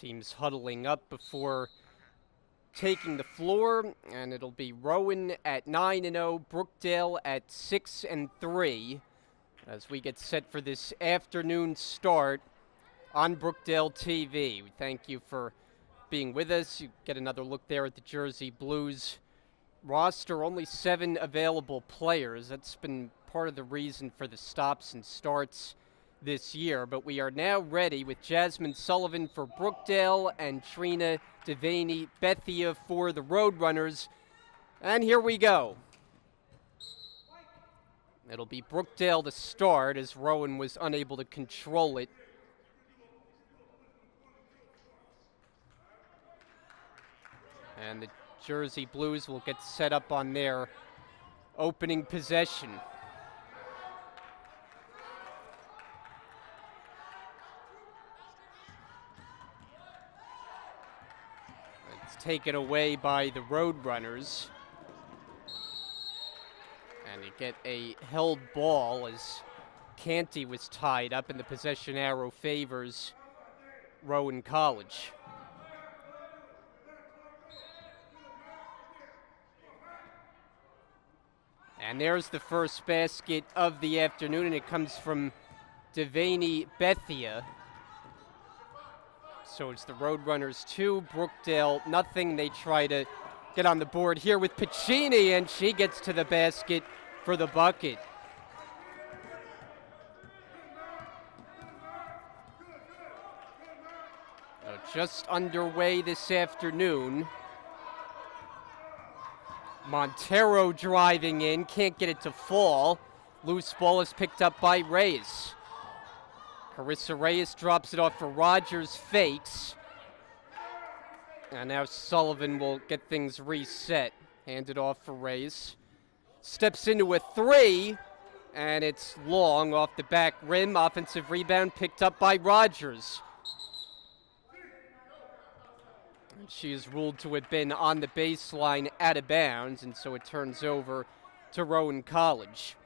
Teams huddling up before taking the floor, and it'll be Rowan at 9-0, Brookdale at 6-3, as we get set for this afternoon start on Brookdale TV. We thank you for being with us. You get another look there at the Jersey Blues roster. Only 7 available players. That's been part of the reason for the stops and starts this year, but we are now ready with Jasmine Sullivan for Brookdale and Trina Devaney Bethia for the Roadrunners. And here we go. It'll be Brookdale to start as Rowan was unable to control it. And the Jersey Blues will get set up on their opening possession. Taken away by the Roadrunners. And they get a held ball as Canty was tied up, and the possession arrow favors Rowan College. And there's the first basket of the afternoon, and it comes from Devaney Bethia. So it's the Roadrunners 2, Brookdale nothing. They try to get on the board here with Piccini, and she gets to the basket for the bucket. So just underway this afternoon. Montero driving in, can't get it to fall. Loose ball is picked up by Reyes. Carissa Reyes drops it off for Rogers, fakes. And now Sullivan will get things reset. Hand it off for Reyes. Steps into a 3, and it's long off the back rim. Offensive rebound picked up by Rogers. And she is ruled to have been on the baseline out of bounds, and so it turns over to Rowan College.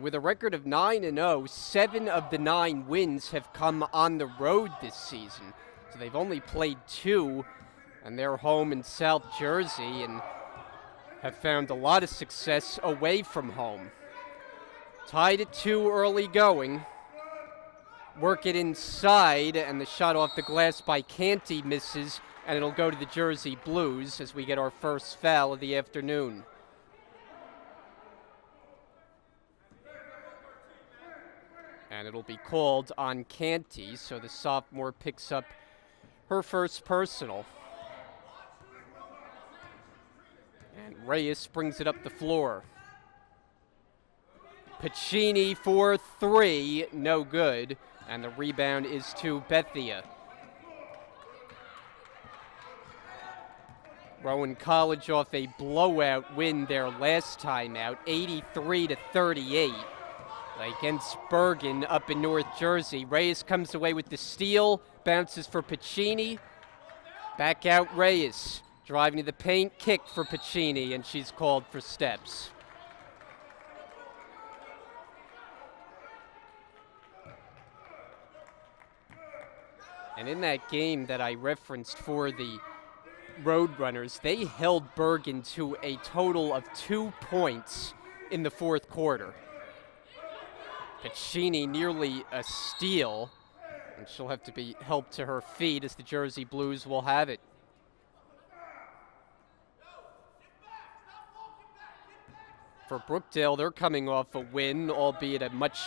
With a record of 9-0, 7 of the 9 wins have come on the road this season. So they've only played 2, and they're home in South Jersey, and have found a lot of success away from home. Tied at 2 early going. Work it inside, and the shot off the glass by Canty misses, and it'll go to the Jersey Blues as we get our first foul of the afternoon. And it'll be called on Canty, so the sophomore picks up her first personal. And Reyes brings it up the floor. Piccini for 3, no good. And the rebound is to Bethia. Rowan College off a blowout win their last time out, 83-38. Against Bergen up in North Jersey. Reyes comes away with the steal, bounces for Piccini. Back out Reyes, driving to the paint, kick for Piccini, and she's called for steps. And in that game that I referenced for the Roadrunners, they held Bergen to a total of 2 points in the fourth quarter. Piccini nearly a steal, and she'll have to be helped to her feet as the Jersey Blues will have it. For Brookdale, they're coming off a win, albeit a much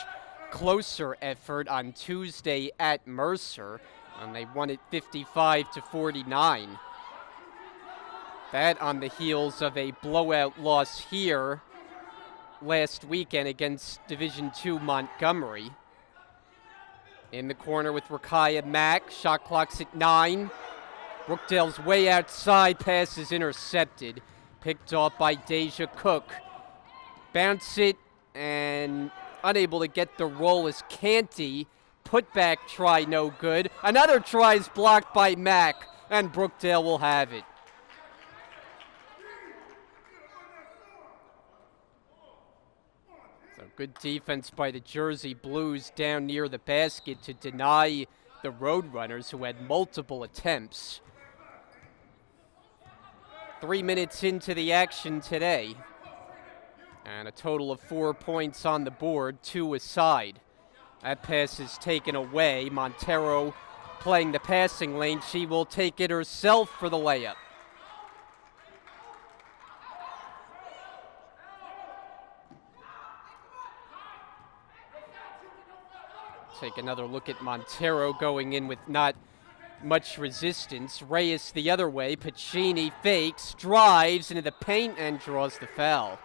closer effort on Tuesday at Mercer, and they won it 55-49. That on the heels of a blowout loss here last weekend against Division II Montgomery. In the corner with Rakaya Mack. Shot clock's at 9. Brookdale's way outside. Pass is intercepted. Picked off by Deja Cook. Bounce it and unable to get the roll as Canty. Put back try no good. Another try is blocked by Mack, and Brookdale will have it. So good defense by the Jersey Blues down near the basket to deny the Roadrunners, who had multiple attempts. 3 minutes into the action today, and a total of 4 points on the board, 2 aside. That pass is taken away. Montero playing the passing lane. She will take it herself for the layup. Take another look at Montero going in with not much resistance. Reyes the other way. Pacini fakes, drives into the paint, and draws the foul.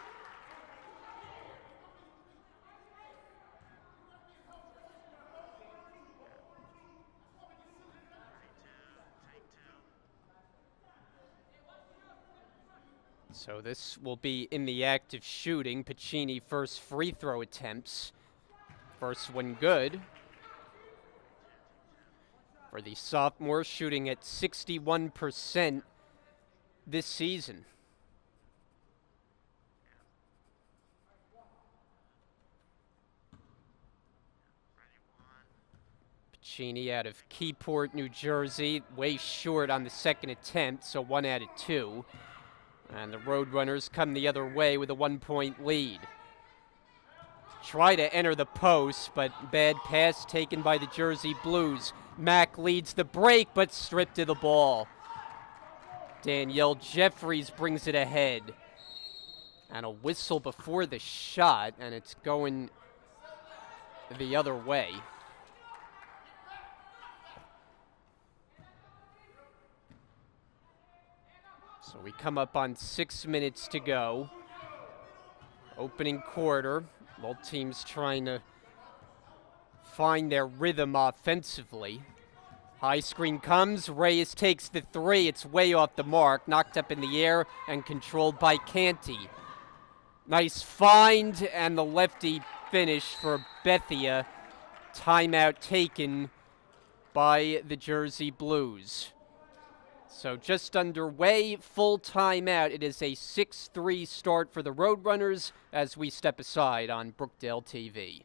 So this will be in the act of shooting. Pacini first free throw attempts. First one good for the sophomore, shooting at 61% this season. Pacini out of Keyport, New Jersey, way short on the second attempt, so 1 out of 2. And the Roadrunners come the other way with a 1-point lead. Try to enter the post, but bad pass taken by the Jersey Blues. Mack leads the break, but stripped of the ball. Danielle Jeffries brings it ahead. And a whistle before the shot, and it's going the other way. So we come up on 6 minutes to go. Opening quarter. Both teams trying to find their rhythm offensively. High screen comes. Reyes takes the three. It's way off the mark. Knocked up in the air and controlled by Canty. Nice find, and the lefty finish for Bethia. Timeout taken by the Jersey Blues. So just underway, full timeout. It is a 6-3 start for the Roadrunners as we step aside on Brookdale TV.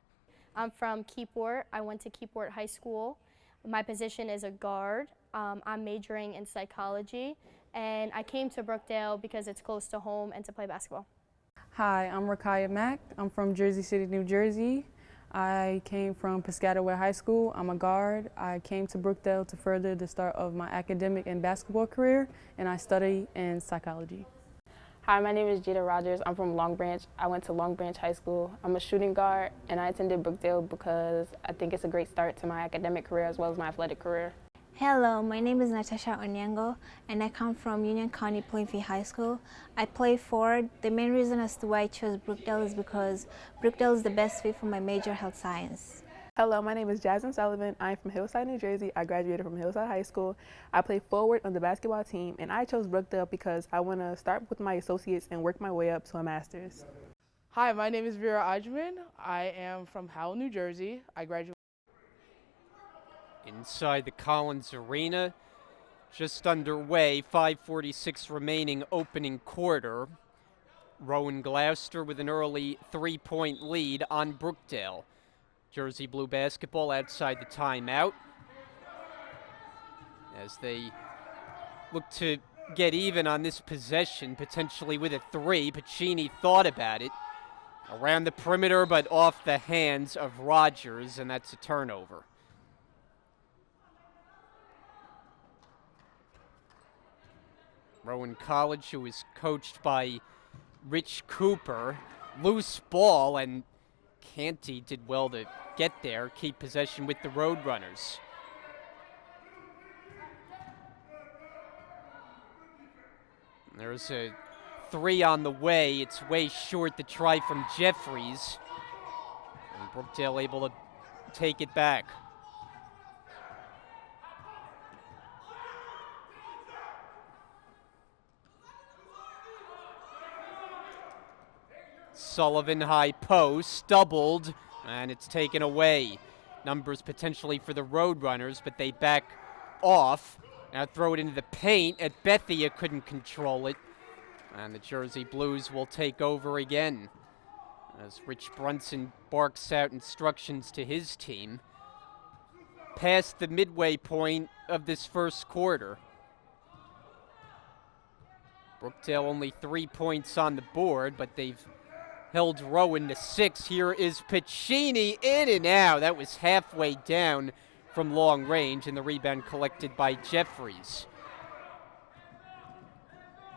I'm from Keyport. I went to Keyport High School. My position is a guard. I'm majoring in psychology, and I came to Brookdale because it's close to home and to play basketball. Hi, I'm Rakaya Mack. I'm from Jersey City, New Jersey. I came from Piscataway High School. I'm a guard. I came to Brookdale to further the start of my academic and basketball career, and I study in psychology. Hi, my name is Jada Rogers. I'm from Long Branch. I went to Long Branch High School. I'm a shooting guard, and I attended Brookdale because I think it's a great start to my academic career as well as my athletic career. Hello, my name is Natasha Onyango, and I come from Union County Plainfield High School. I play forward. The main reason as to why I chose Brookdale is because Brookdale is the best fit for my major, health science. Hello, my name is Jasmine Sullivan. I'm from Hillside, New Jersey. I graduated from Hillside High School. I play forward on the basketball team, and I chose Brookdale because I want to start with my associates and work my way up to a master's. Hi, my name is Vera Ajman. I am from Howell, New Jersey. I graduated. Inside the Collins Arena, just underway, 5:46 remaining opening quarter. Rowan Gloucester with an early 3-point lead on Brookdale. Jersey Blue basketball outside the timeout as they look to get even on this possession, potentially with a three. Pacini thought about it. Around the perimeter, but off the hands of Rogers, and that's a turnover. Rowan College, who is coached by Rich Cooper. Loose ball, and Canty did well to get there, keep possession with the Roadrunners. There's a three on the way. It's way short, the try from Jeffries. And Brookdale able to take it back. Sullivan high post, doubled, and it's taken away. Numbers potentially for the Roadrunners, but they back off. Now throw it into the paint. At Bethia couldn't control it. And the Jersey Blues will take over again as Rich Brunson barks out instructions to his team. past the midway point of this first quarter. Brookdale only 3 points on the board, but they've held Rowan to 6. Here is Piccini, in and out. That was halfway down from long range, and the rebound collected by Jeffries.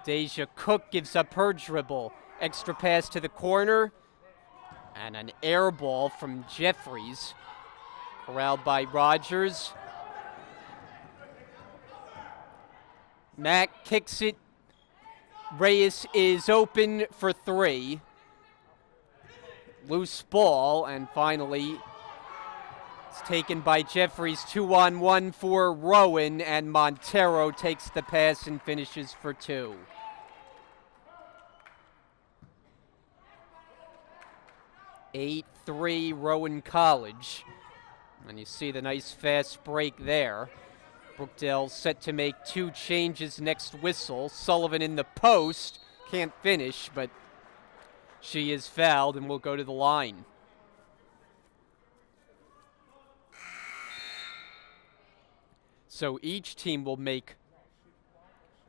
Deja Cook gives up her dribble. Extra pass to the corner, and an air ball from Jeffries. Corralled by Rogers. Mack kicks it. Reyes is open for 3. Loose ball, and finally it's taken by Jeffries. 2-on-1 for Rowan, and Montero takes the pass and finishes for 2. Eight 3 Rowan College. And you see the nice fast break there. Brookdale set to make 2 changes next whistle. Sullivan in the post. Can't finish, but she is fouled and will go to the line. So each team will make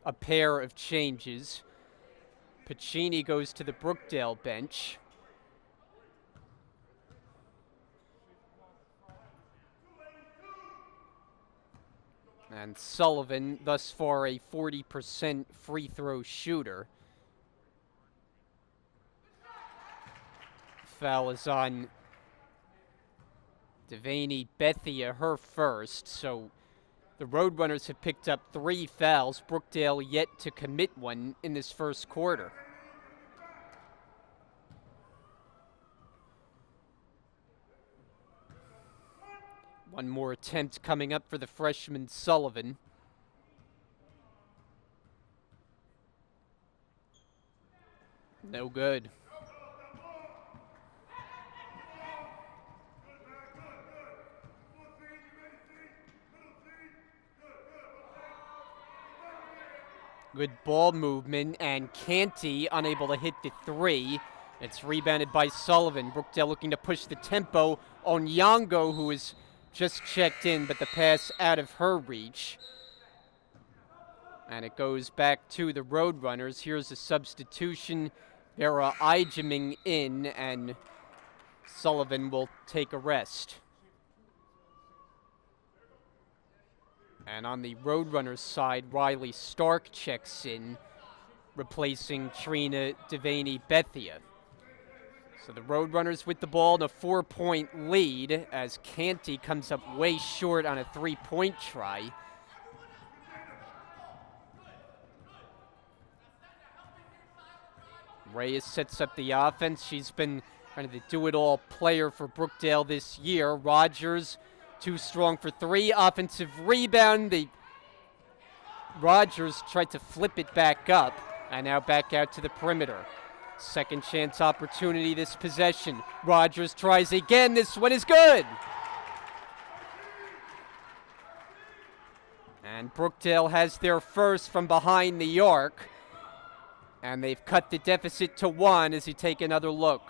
a pair of changes. Piccini goes to the Brookdale bench. And Sullivan, thus far a 40% free throw shooter. Foul is on Devaney Bethia, her first. So the Roadrunners have picked up 3 fouls. Brookdale yet to commit one in this first quarter. One more attempt coming up for the freshman Sullivan. No good. Good ball movement, and Canty unable to hit the 3. It's rebounded by Sullivan. Brookdale looking to push the tempo on Onyango, who is just checked in, but the pass out of her reach. And it goes back to the Roadrunners. Here's a substitution. Vera Ijeming in, and Sullivan will take a rest. And on the Roadrunners side, Riley Stark checks in, replacing Trina Devaney Bethia. So the Roadrunners with the ball in a 4-point lead as Canty comes up way short on a 3-point try. Reyes sets up the offense. She's been kind of the do-it-all player for Brookdale this year. Rogers, too strong for 3. Offensive rebound. Rogers tried to flip it back up, and now back out to the perimeter. Second chance opportunity this possession. Rogers tries again. This one is good. And Brookdale has their first from behind the arc. And they've cut the deficit to 1 as you take another look.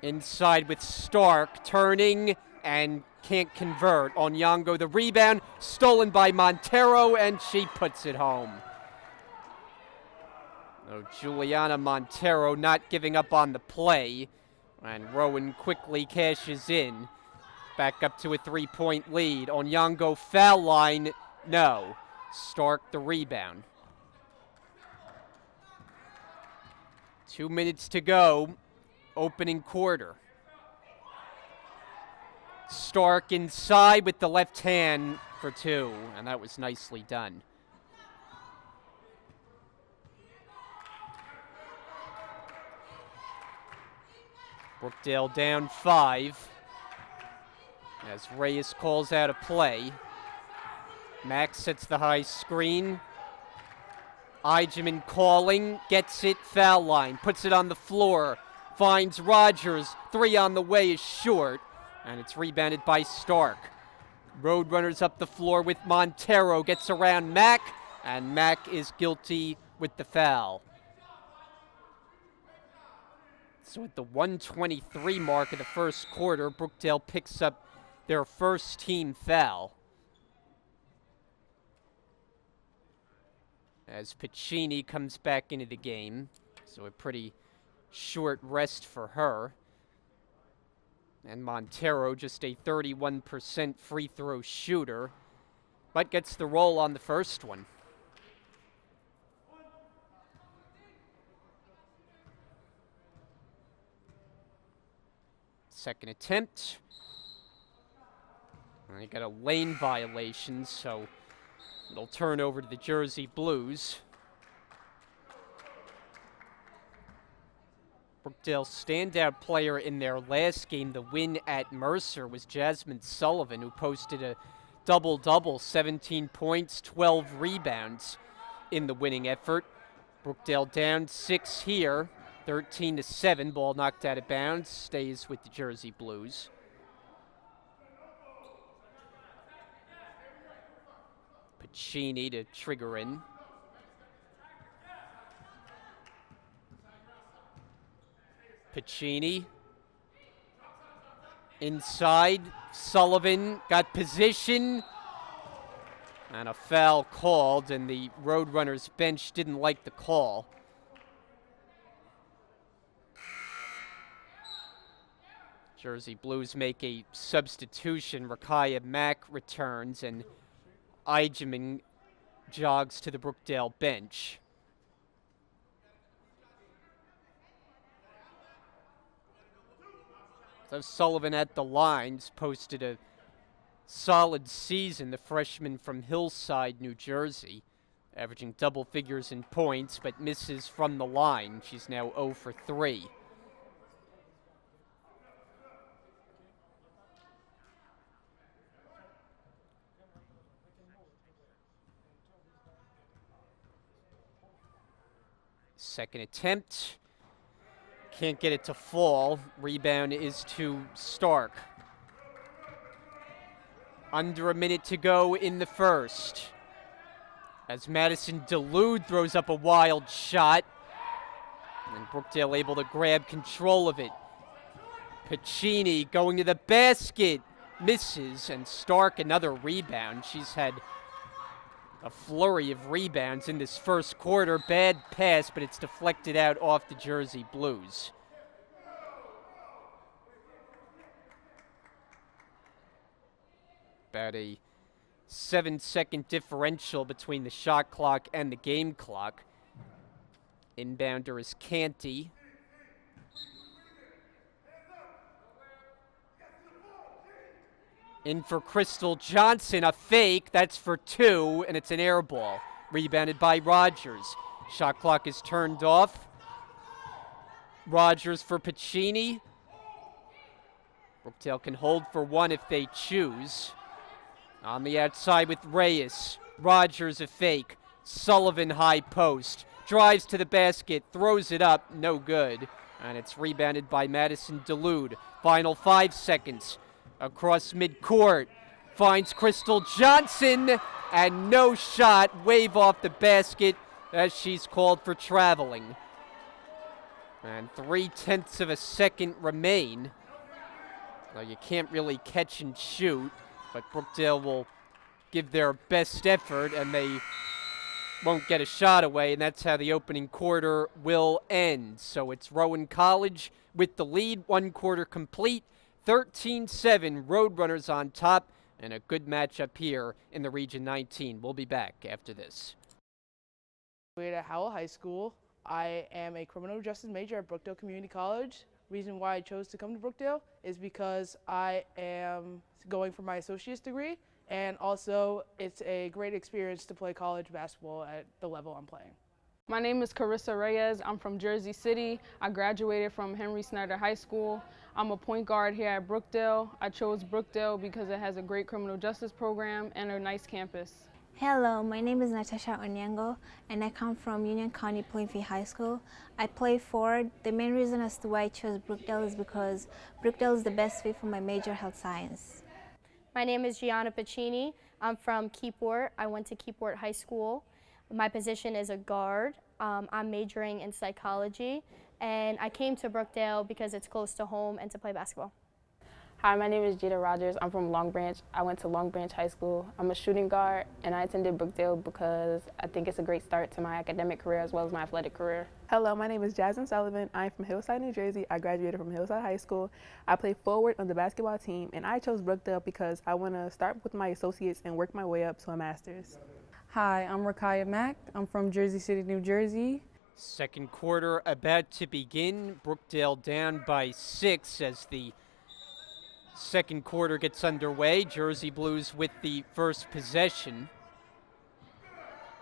Inside with Stark, turning and can't convert. Onyango the rebound, stolen by Montero, and she puts it home. Oh, Juliana Montero not giving up on the play, and Rowan quickly cashes in. Back up to a 3-point lead. Onyango foul line, no. Stark the rebound. 2 minutes to go, opening quarter. Stark inside with the left hand for 2, and that was nicely done. Brookdale down 5 as Reyes calls out a play. Max sets the high screen. Ijeming calling, gets it, foul line, puts it on the floor, finds Rogers, 3 on the way is short, and it's rebounded by Stark. Roadrunners up the floor with Montero, gets around Mack, and Mack is guilty with the foul. So at the 1:23 mark of the first quarter, Brookdale picks up their first team foul. As Piccini comes back into the game, so a pretty short rest for her. And Montero, just a 31% free throw shooter, but gets the roll on the first one. Second attempt. They got a lane violation, so it'll turn over to the Jersey Blues. Brookdale's standout player in their last game, the win at Mercer, was Jasmine Sullivan, who posted a double-double, 17 points, 12 rebounds in the winning effort. Brookdale down 6 here, 13-7, ball knocked out of bounds, stays with the Jersey Blues. Piccini to trigger in. Piccini inside. Sullivan got position. And a foul called, and the Roadrunners bench didn't like the call. Jersey Blues make a substitution. Rakaya Mack returns, and Eigeman jogs to the Brookdale bench. So Sullivan at the lines posted a solid season, the freshman from Hillside, New Jersey, averaging double figures in points, but misses from the line. She's now 0 for 3. Second attempt. Can't get it to fall. Rebound is to Stark. Under a minute to go in the first. As Madison Dulude throws up a wild shot. And Brookdale able to grab control of it. Piccini going to the basket. Misses. And Stark another rebound. She's had a flurry of rebounds in this first quarter. Bad pass, but it's deflected out off the Jersey Blues. About a 7-second differential between the shot clock and the game clock. Inbounder is Canty. In for Crystal Johnson, a fake, that's for 2, and it's an air ball. Rebounded by Rogers. Shot clock is turned off. Rogers for Piccini. Brookdale can hold for 1 if they choose. On the outside with Reyes. Rogers a fake. Sullivan high post. Drives to the basket, throws it up, no good. And it's rebounded by Madison Dulude. Final 5 seconds. Across midcourt, finds Crystal Johnson, and no shot, wave off the basket as she's called for traveling. And 0.3 of a second remain. Well, you can't really catch and shoot, but Brookdale will give their best effort, and they won't get a shot away, and that's how the opening quarter will end. So it's Rowan College with the lead, 1 quarter complete. 13-7, Roadrunners on top, and a good matchup here in the Region 19. We'll be back after this. At Howell High School. I am a criminal justice major at Brookdale Community College. Reason why I chose to come to Brookdale is because I am going for my associate's degree, and also it's a great experience to play college basketball at the level I'm playing. My name is Carissa Reyes. I'm from Jersey City. I graduated from Henry Snyder High School. I'm a point guard here at Brookdale. I chose Brookdale because it has a great criminal justice program and a nice campus. Hello, my name is Natasha Onyango, and I come from Union County Plainfield High School. I play forward. The main reason as to why I chose Brookdale is because Brookdale is the best fit for my major, health science. My name is Gianna Piccini. I'm from Keyport. I went to Keyport High School. My position is a guard. I'm majoring in psychology, and I came to Brookdale because it's close to home and to play basketball. Hi, my name is Jada Rogers. I'm from Long Branch. I went to Long Branch High School. I'm a shooting guard, and I attended Brookdale because I think it's a great start to my academic career as well as my athletic career. Hello, my name is Jasmine Sullivan. I'm from Hillside, New Jersey. I graduated from Hillside High School. I play forward on the basketball team, and I chose Brookdale because I want to start with my associates and work my way up to a master's. Hi, I'm Rakaya Mack. I'm from Jersey City, New Jersey. Second quarter about to begin. Brookdale down by 6 as the second quarter gets underway. Jersey Blues with the first possession.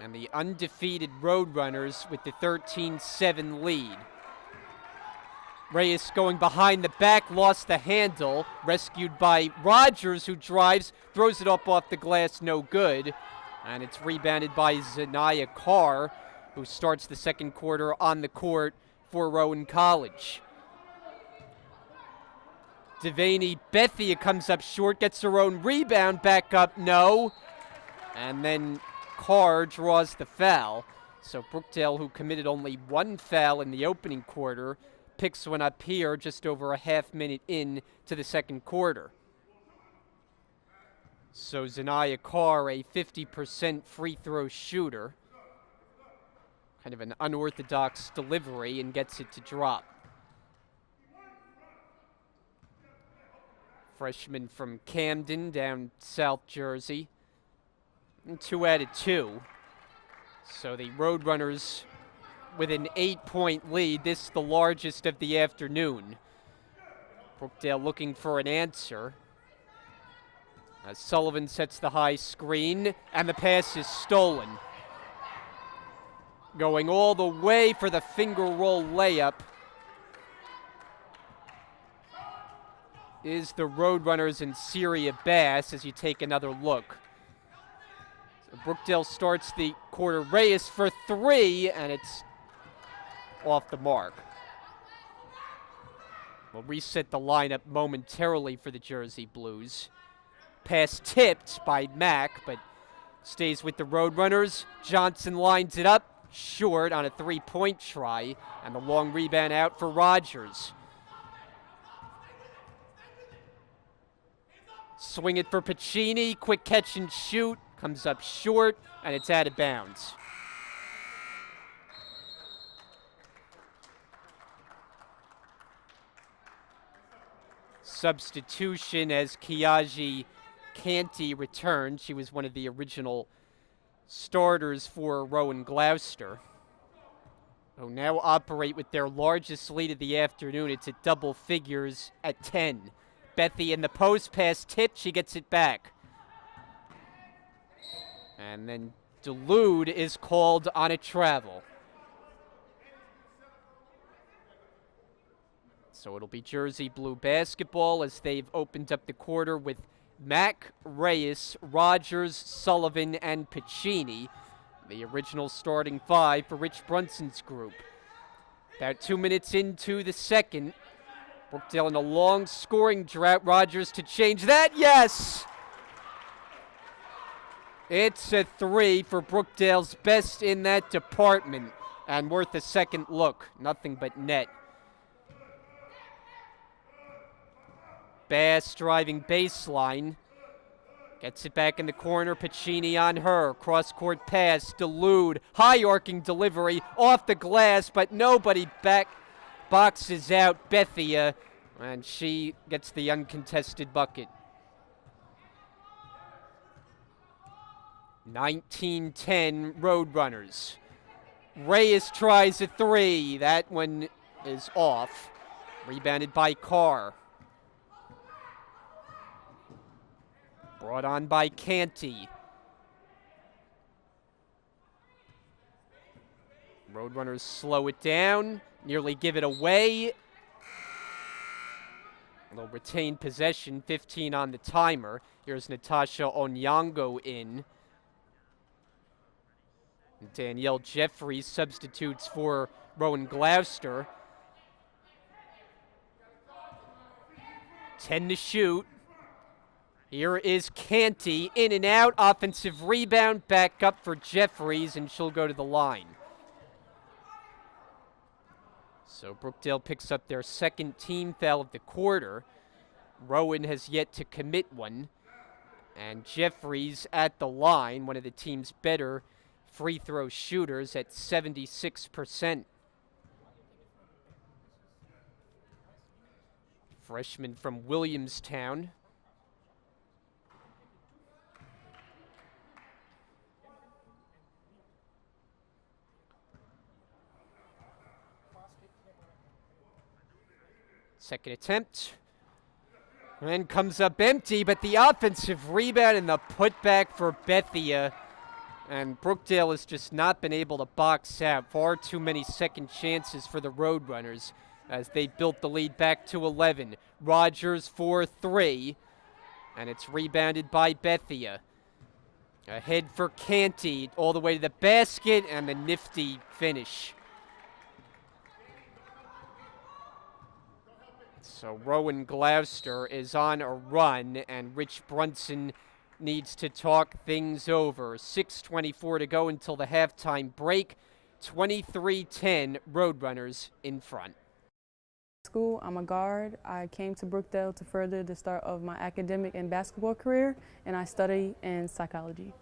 And the undefeated Roadrunners with the 13-7 lead. Reyes going behind the back, lost the handle. Rescued by Rogers, who drives, throws it up off the glass, no good. And it's rebounded by Zanaya Carr, who starts the second quarter on the court for Rowan College. Devaney Bethia comes up short, gets her own rebound, back up, no. And then Carr draws the foul. So Brookdale, who committed only one foul in the opening quarter, picks one up here just over a half minute in to the second quarter. So Zanaya Carr, a 50% free throw shooter. Kind of an unorthodox delivery and gets it to drop. Freshman from Camden down South Jersey. And 2 out of 2. So the Roadrunners with an 8-point lead. This the largest of the afternoon. Brookdale looking for an answer. As Sullivan sets the high screen, and the pass is stolen. Going all the way for the finger roll layup is the Roadrunners and Syria Bass as you take another look. So Brookdale starts the quarter. Reyes for 3, and it's off the mark. We'll reset the lineup momentarily for the Jersey Blues. Pass tipped by Mack, but stays with the Roadrunners. Johnson lines it up, short on a 3-point try, and the long rebound out for Rogers. Swing it for Pacini, quick catch and shoot, comes up short, and it's out of bounds. Substitution as Kiaji Canty returned. She was one of the original starters for Rowan Gloucester, who now operate with their largest lead of the afternoon. It's at double figures at 10. Bethy in the post, pass tipped, she gets it back. And then Delude is called on a travel. So it'll be Jersey Blue basketball as they've opened up the quarter with Mack, Reyes, Rogers, Sullivan, and Pacini, the original starting 5 for Rich Brunson's group. About 2 minutes into the second, Brookdale in a long scoring drought. Rogers to change that, yes! It's a 3 for Brookdale's best in that department, and worth a second look. Nothing but net. Bass driving baseline. Gets it back in the corner. Pacini on her. Cross-court pass. Delude. High-arcing delivery. Off the glass, but nobody back boxes out Bethia. And she gets the uncontested bucket. 19-10 Roadrunners. Reyes tries a 3. That one is off. Rebounded by Carr. Brought on by Canty. Roadrunners slow it down, nearly give it away. They'll retain possession, 15 on the timer. Here's Natasha Onyango in. Danielle Jeffries substitutes for Rowan Gloucester. 10 to shoot. Here is Canty, in and out, offensive rebound, back up for Jeffries, and she'll go to the line. So Brookdale picks up their second team foul of the quarter. Rowan has yet to commit one. And Jeffries at the line, one of the team's better free throw shooters at 76%. Freshman from Williamstown. Second attempt. And comes up empty, but the offensive rebound and the putback for Bethia. And Brookdale has just not been able to box out. Far too many second chances for the Roadrunners as they built the lead back to 11. Rogers for 3, and it's rebounded by Bethia. Ahead for Canty, all the way to the basket, and the nifty finish. So Rowan Gloucester is on a run, and Rich Brunson needs to talk things over. 6:24 to go until the halftime break. 23-10, Roadrunners in front. School, I'm a guard. I came to Brookdale to further the start of my academic and basketball career, and I study in psychology.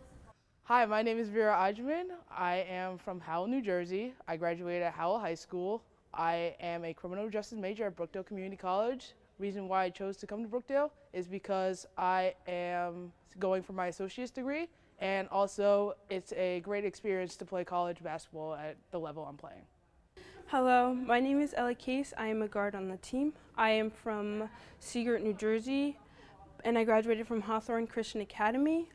Hi, my name is Vera Ajman. I am from Howell, New Jersey. I graduated at Howell High School. I am a criminal justice major at Brookdale Community College. Reason why I chose to come to Brookdale is because I am going for my associate's degree, and also it's a great experience to play college basketball at the level I'm playing. Hello, my name is Ella Case. I am a guard on the team. I am from Seagirt, New Jersey, and I graduated from Hawthorne Christian Academy.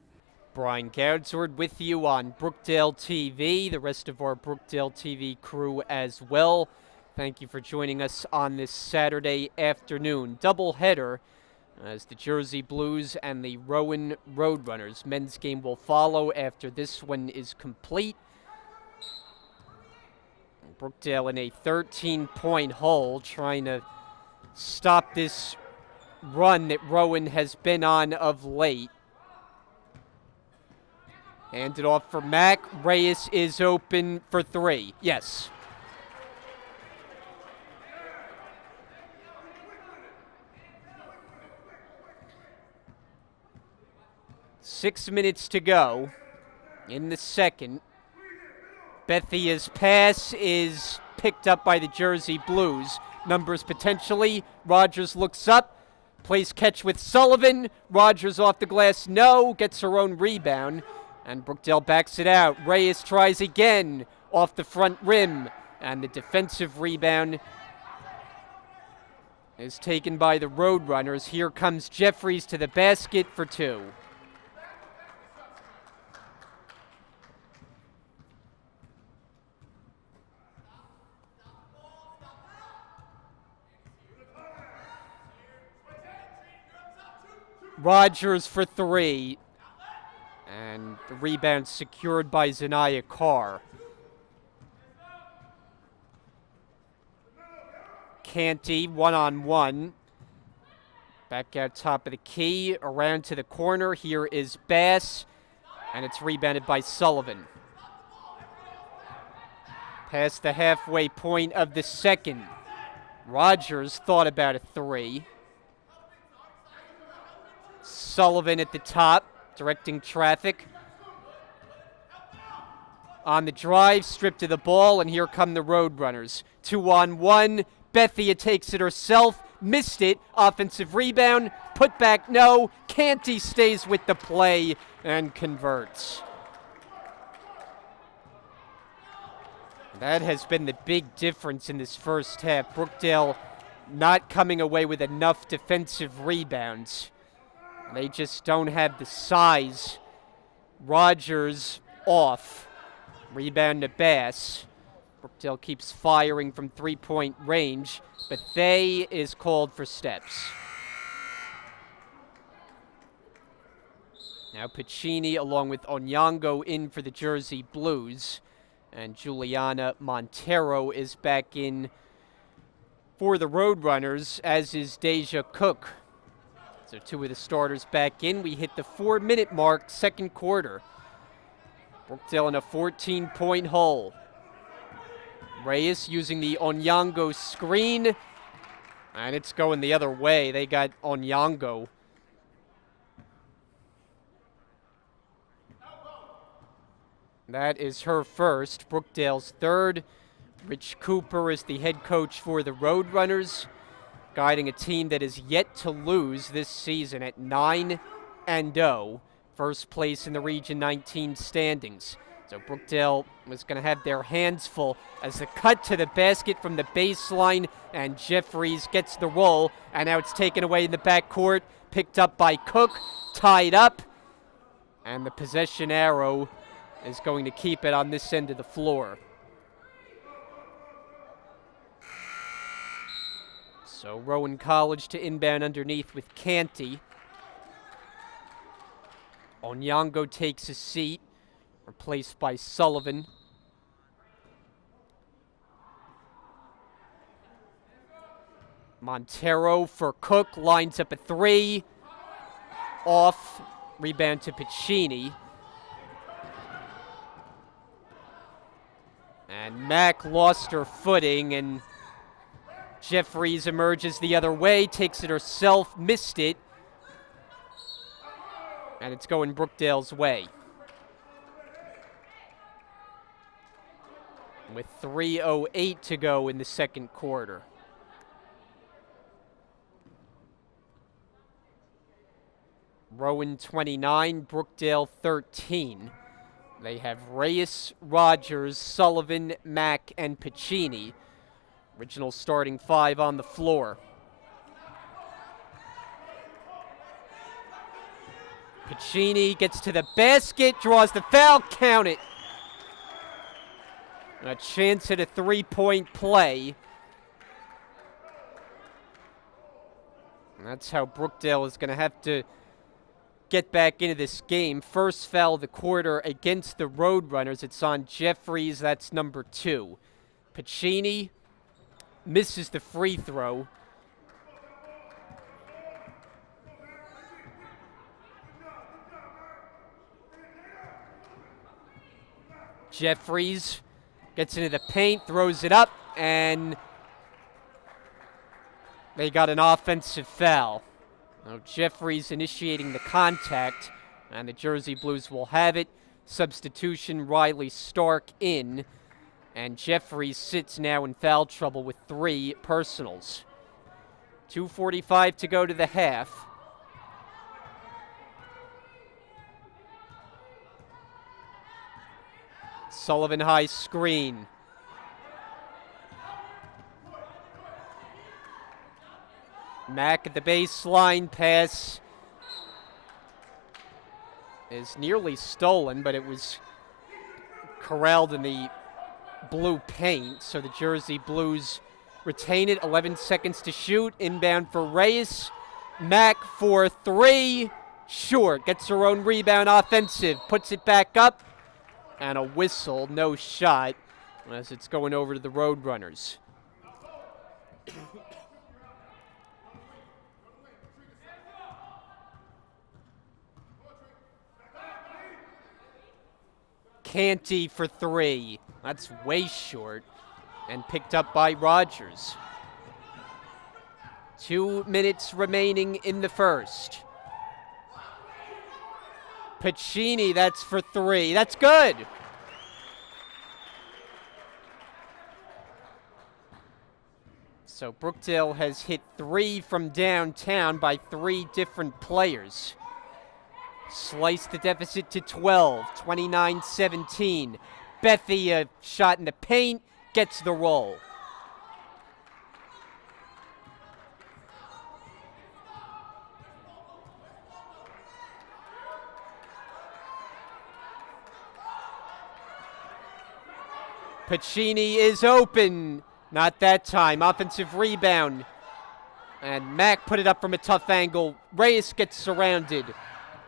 Brian Goudsword with you on Brookdale TV, the rest of our Brookdale TV crew as well. Thank you for joining us on this Saturday afternoon doubleheader as the Jersey Blues and the Rowan Roadrunners. Men's game will follow after this one is complete. Brookdale in a 13-point hole, trying to stop this run that Rowan has been on of late. Handed off for Mack. Reyes is open for 3. Yes. Six minutes to go in the second. Bethia's pass is picked up by the Jersey Blues. Numbers potentially. Rogers looks up, plays catch with Sullivan. Rogers off the glass, no, gets her own rebound. And Brookdale backs it out. Reyes tries again off the front rim. And the defensive rebound is taken by the Roadrunners. Here comes Jeffries to the basket for 2. Rogers for 3. And the rebound secured by Zanaya Carr. Canty, one-on-one. Back out top of the key, around to the corner. Here is Bass, and it's rebounded by Sullivan. Past the halfway point of the second. Rogers thought about a 3. Sullivan at the top, directing traffic. On the drive, stripped of the ball, and here come the Roadrunners. 2-on-1, Bethia takes it herself, missed it, offensive rebound, put back no, Canty stays with the play and converts. That has been the big difference in this first half. Brookdale not coming away with enough defensive rebounds. They just don't have the size. Rogers off. Rebound to Bass. Brookdale keeps firing from three-point range, but Thay is called for steps. Now Piccini along with Onyango in for the Jersey Blues. And Juliana Montero is back in for the Roadrunners, as is Deja Cook. So 2 of the starters back in. We hit the 4-minute mark, second quarter. Brookdale in a 14-point hole. Reyes using the Onyango screen. And it's going the other way. They got Onyango. That is her first. Brookdale's third. Rich Cooper is the head coach for the Roadrunners, guiding a team that is yet to lose this season at 9-0, first place in the Region 19 standings. So Brookdale was going to have their hands full as the cut to the basket from the baseline, and Jeffries gets the roll, and now it's taken away in the backcourt, picked up by Cook, tied up, and the possession arrow is going to keep it on this end of the floor. So Rowan College to inbound underneath with Canty. Onyango takes a seat, replaced by Sullivan. Montero for Cook, lines up a three. Off, rebound to Piccini. And Mack lost her footing, and Jeffries emerges the other way, takes it herself, missed it. And it's going Brookdale's way. With 3:08 to go in the second quarter. Rowan 29, Brookdale 13. They have Reyes, Rogers, Sullivan, Mack, and Piccini. Original starting five on the floor. Piccini gets to the basket, draws the foul, count it. A chance at a three-point play. And that's how Brookdale is going to have to get back into this game. First foul of the quarter against the Roadrunners. It's on Jeffries. That's number 2. Piccini misses the free throw. Jeffries gets into the paint, throws it up, and they got an offensive foul. Now Jeffries initiating the contact, and the Jersey Blues will have it. Substitution, Riley Stark in, and Jeffries sits now in foul trouble with 3 personals. 2:45 to go to the half. Sullivan high screen. Mack at the baseline, pass is nearly stolen, but it was corralled in the blue paint, so the Jersey Blues retain it. 11 seconds to shoot. Inbound for Reyes. Mack for 3. Short. Gets her own rebound. Offensive. Puts it back up. And a whistle. No shot. As it's going over to the Roadrunners. Canty for 3. That's way short. And picked up by Rogers. 2 minutes remaining in the first. Piccini, that's for 3. That's good. So Brookdale has hit 3 from downtown by 3 different players. Sliced the deficit to 12, 29-17. Bethia shot in the paint, gets the roll. Piccini is open. Not that time. Offensive rebound. And Mack put it up from a tough angle. Reyes gets surrounded.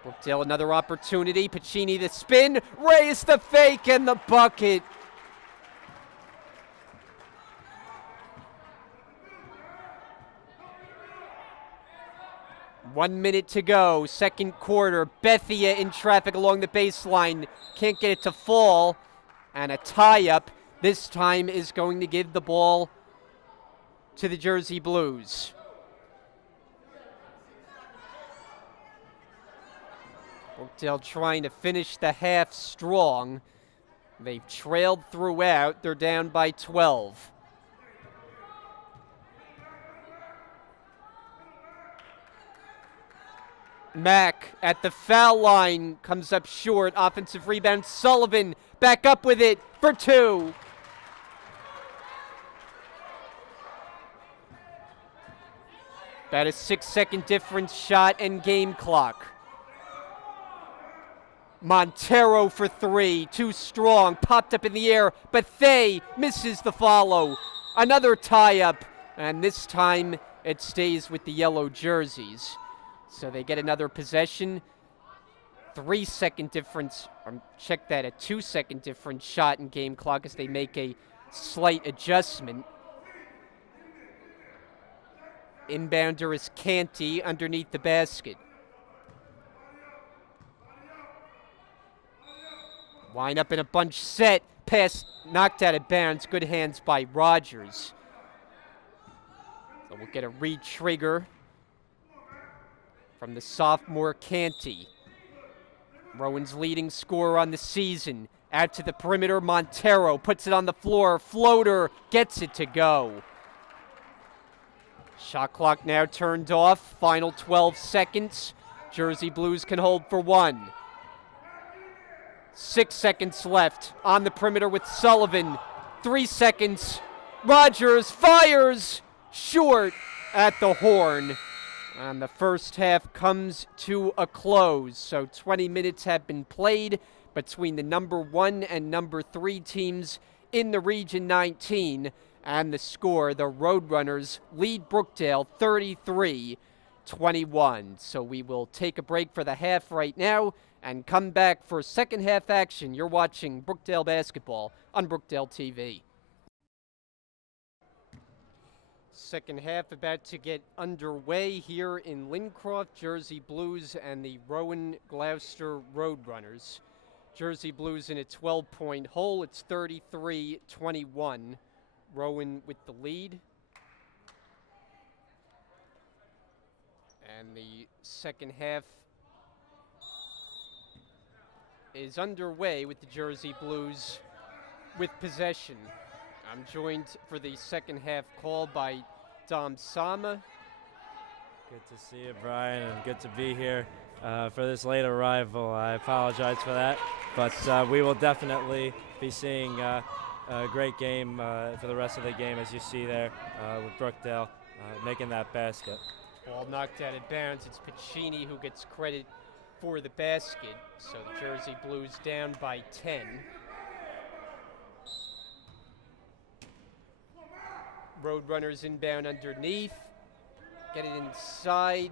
Brookdale another opportunity. Piccini the spin. Reyes the fake and the bucket. One minute to go. Second quarter. Bethia in traffic along the baseline. Can't get it to fall. And a tie-up. This time is going to give the ball to the Jersey Blues. Brookdale trying to finish the half strong. They've trailed throughout. They're down by 12. Mack at the foul line comes up short. Offensive rebound. Sullivan back up with it for 2. About a 6-second difference shot and game clock. Montero for 3, too strong, popped up in the air, but Thay misses the follow. Another tie-up, and this time it stays with the yellow jerseys. So they get another possession. 3-second difference, or check that, a 2-second difference shot in game clock as they make a slight adjustment. Inbounder is Canty underneath the basket. Line up in a bunch set. Pass knocked out of bounds. Good hands by Rogers. So we'll get a re-trigger from the sophomore Canty. Rowan's leading scorer on the season. Out to the perimeter, Montero puts it on the floor. Floater gets it to go. Shot clock now turned off. Final 12 seconds. Jersey Blues can hold for 1. 6 seconds left on the perimeter with Sullivan. 3 seconds. Rogers fires short at the horn. And the first half comes to a close. So 20 minutes have been played between the number 1 and number 3 teams in the Region 19. And the score, the Roadrunners lead Brookdale 33-21. So we will take a break for the half right now and come back for second half action. You're watching Brookdale basketball on Brookdale TV. Second half about to get underway here in Lincroft. Jersey Blues and the Rowan Gloucester Roadrunners. Jersey Blues in a 12-point hole. It's 33-21. Rowan with the lead. And the second half is underway with the Jersey Blues with possession. I'm joined for the second half call by Dom Sama. Good to see you, Brian, and good to be here for this late arrival. I apologize for that, but we will definitely be seeing a great game for the rest of the game, as you see there with Brookdale making that basket. Ball knocked out of bounds. It's Piccini who gets credit for the basket. So the Jersey Blues down by 10. Roadrunners inbound underneath. Get it inside.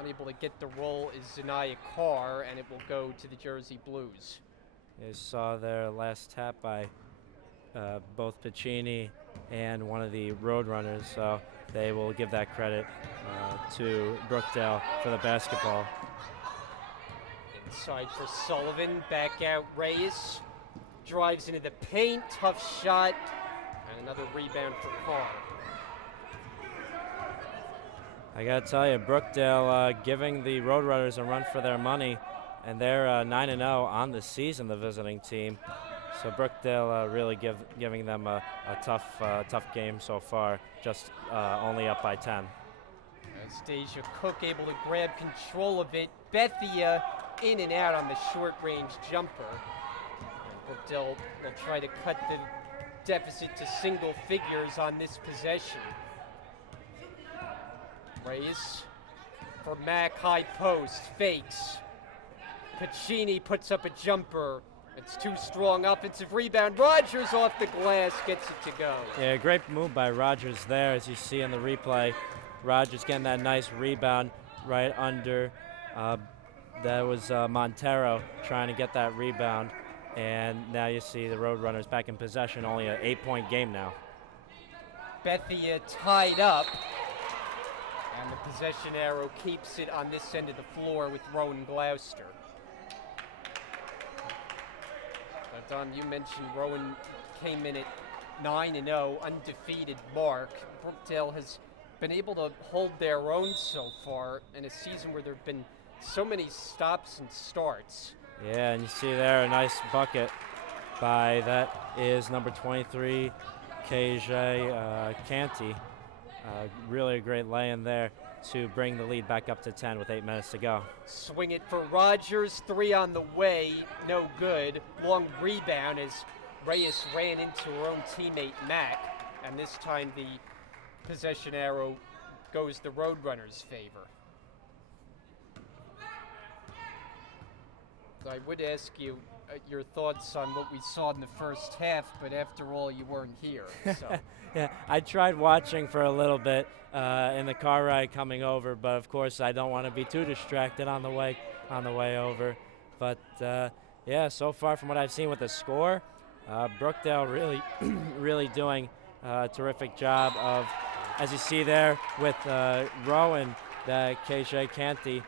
Unable to get the roll is Zanaya Carr, and it will go to the Jersey Blues. You saw their last tap by both Piccini and one of the Roadrunners, so they will give that credit to Brookdale for the basketball. Inside for Sullivan, back out Reyes. Drives into the paint, tough shot, and another rebound for Carr. I gotta tell you, Brookdale giving the Roadrunners a run for their money, and they're 9-0 on the season, the visiting team. So Brookdale really giving them a tough game so far, just only up by 10. Anastasia Cook able to grab control of it. Bethia in and out on the short-range jumper. Brookdale will try to cut the deficit to single figures on this possession. Reyes for Mack, high post, fakes. Piccini puts up a jumper. It's too strong, offensive rebound. Rogers off the glass, gets it to go. Yeah, great move by Rogers there, as you see in the replay. Rogers getting that nice rebound right under. That was Montero trying to get that rebound. And now you see the Roadrunners back in possession, only an 8-point game now. Bethia tied up. And the possession arrow keeps it on this end of the floor with Rowan Gloucester. Don, you mentioned Rowan came in at 9-0, undefeated mark. Brookdale has been able to hold their own so far in a season where there have been so many stops and starts. Yeah, and you see there a nice bucket by, that is number 23, KJ Canty. Really a great lay-in there to bring the lead back up to 10 with 8 minutes to go. Swing it for Rogers, 3 on the way, no good. Long rebound as Reyes ran into her own teammate Mack, and this time the possession arrow goes the Roadrunners' favor. So I would ask you your thoughts on what we saw in the first half, but after all, you weren't here. So. Yeah, I tried watching for a little bit in the car ride coming over, but of course I don't want to be too distracted on the way over. But yeah, so far from what I've seen with the score, Brookdale really doing a terrific job of, as you see there with Rowan, KJ Canty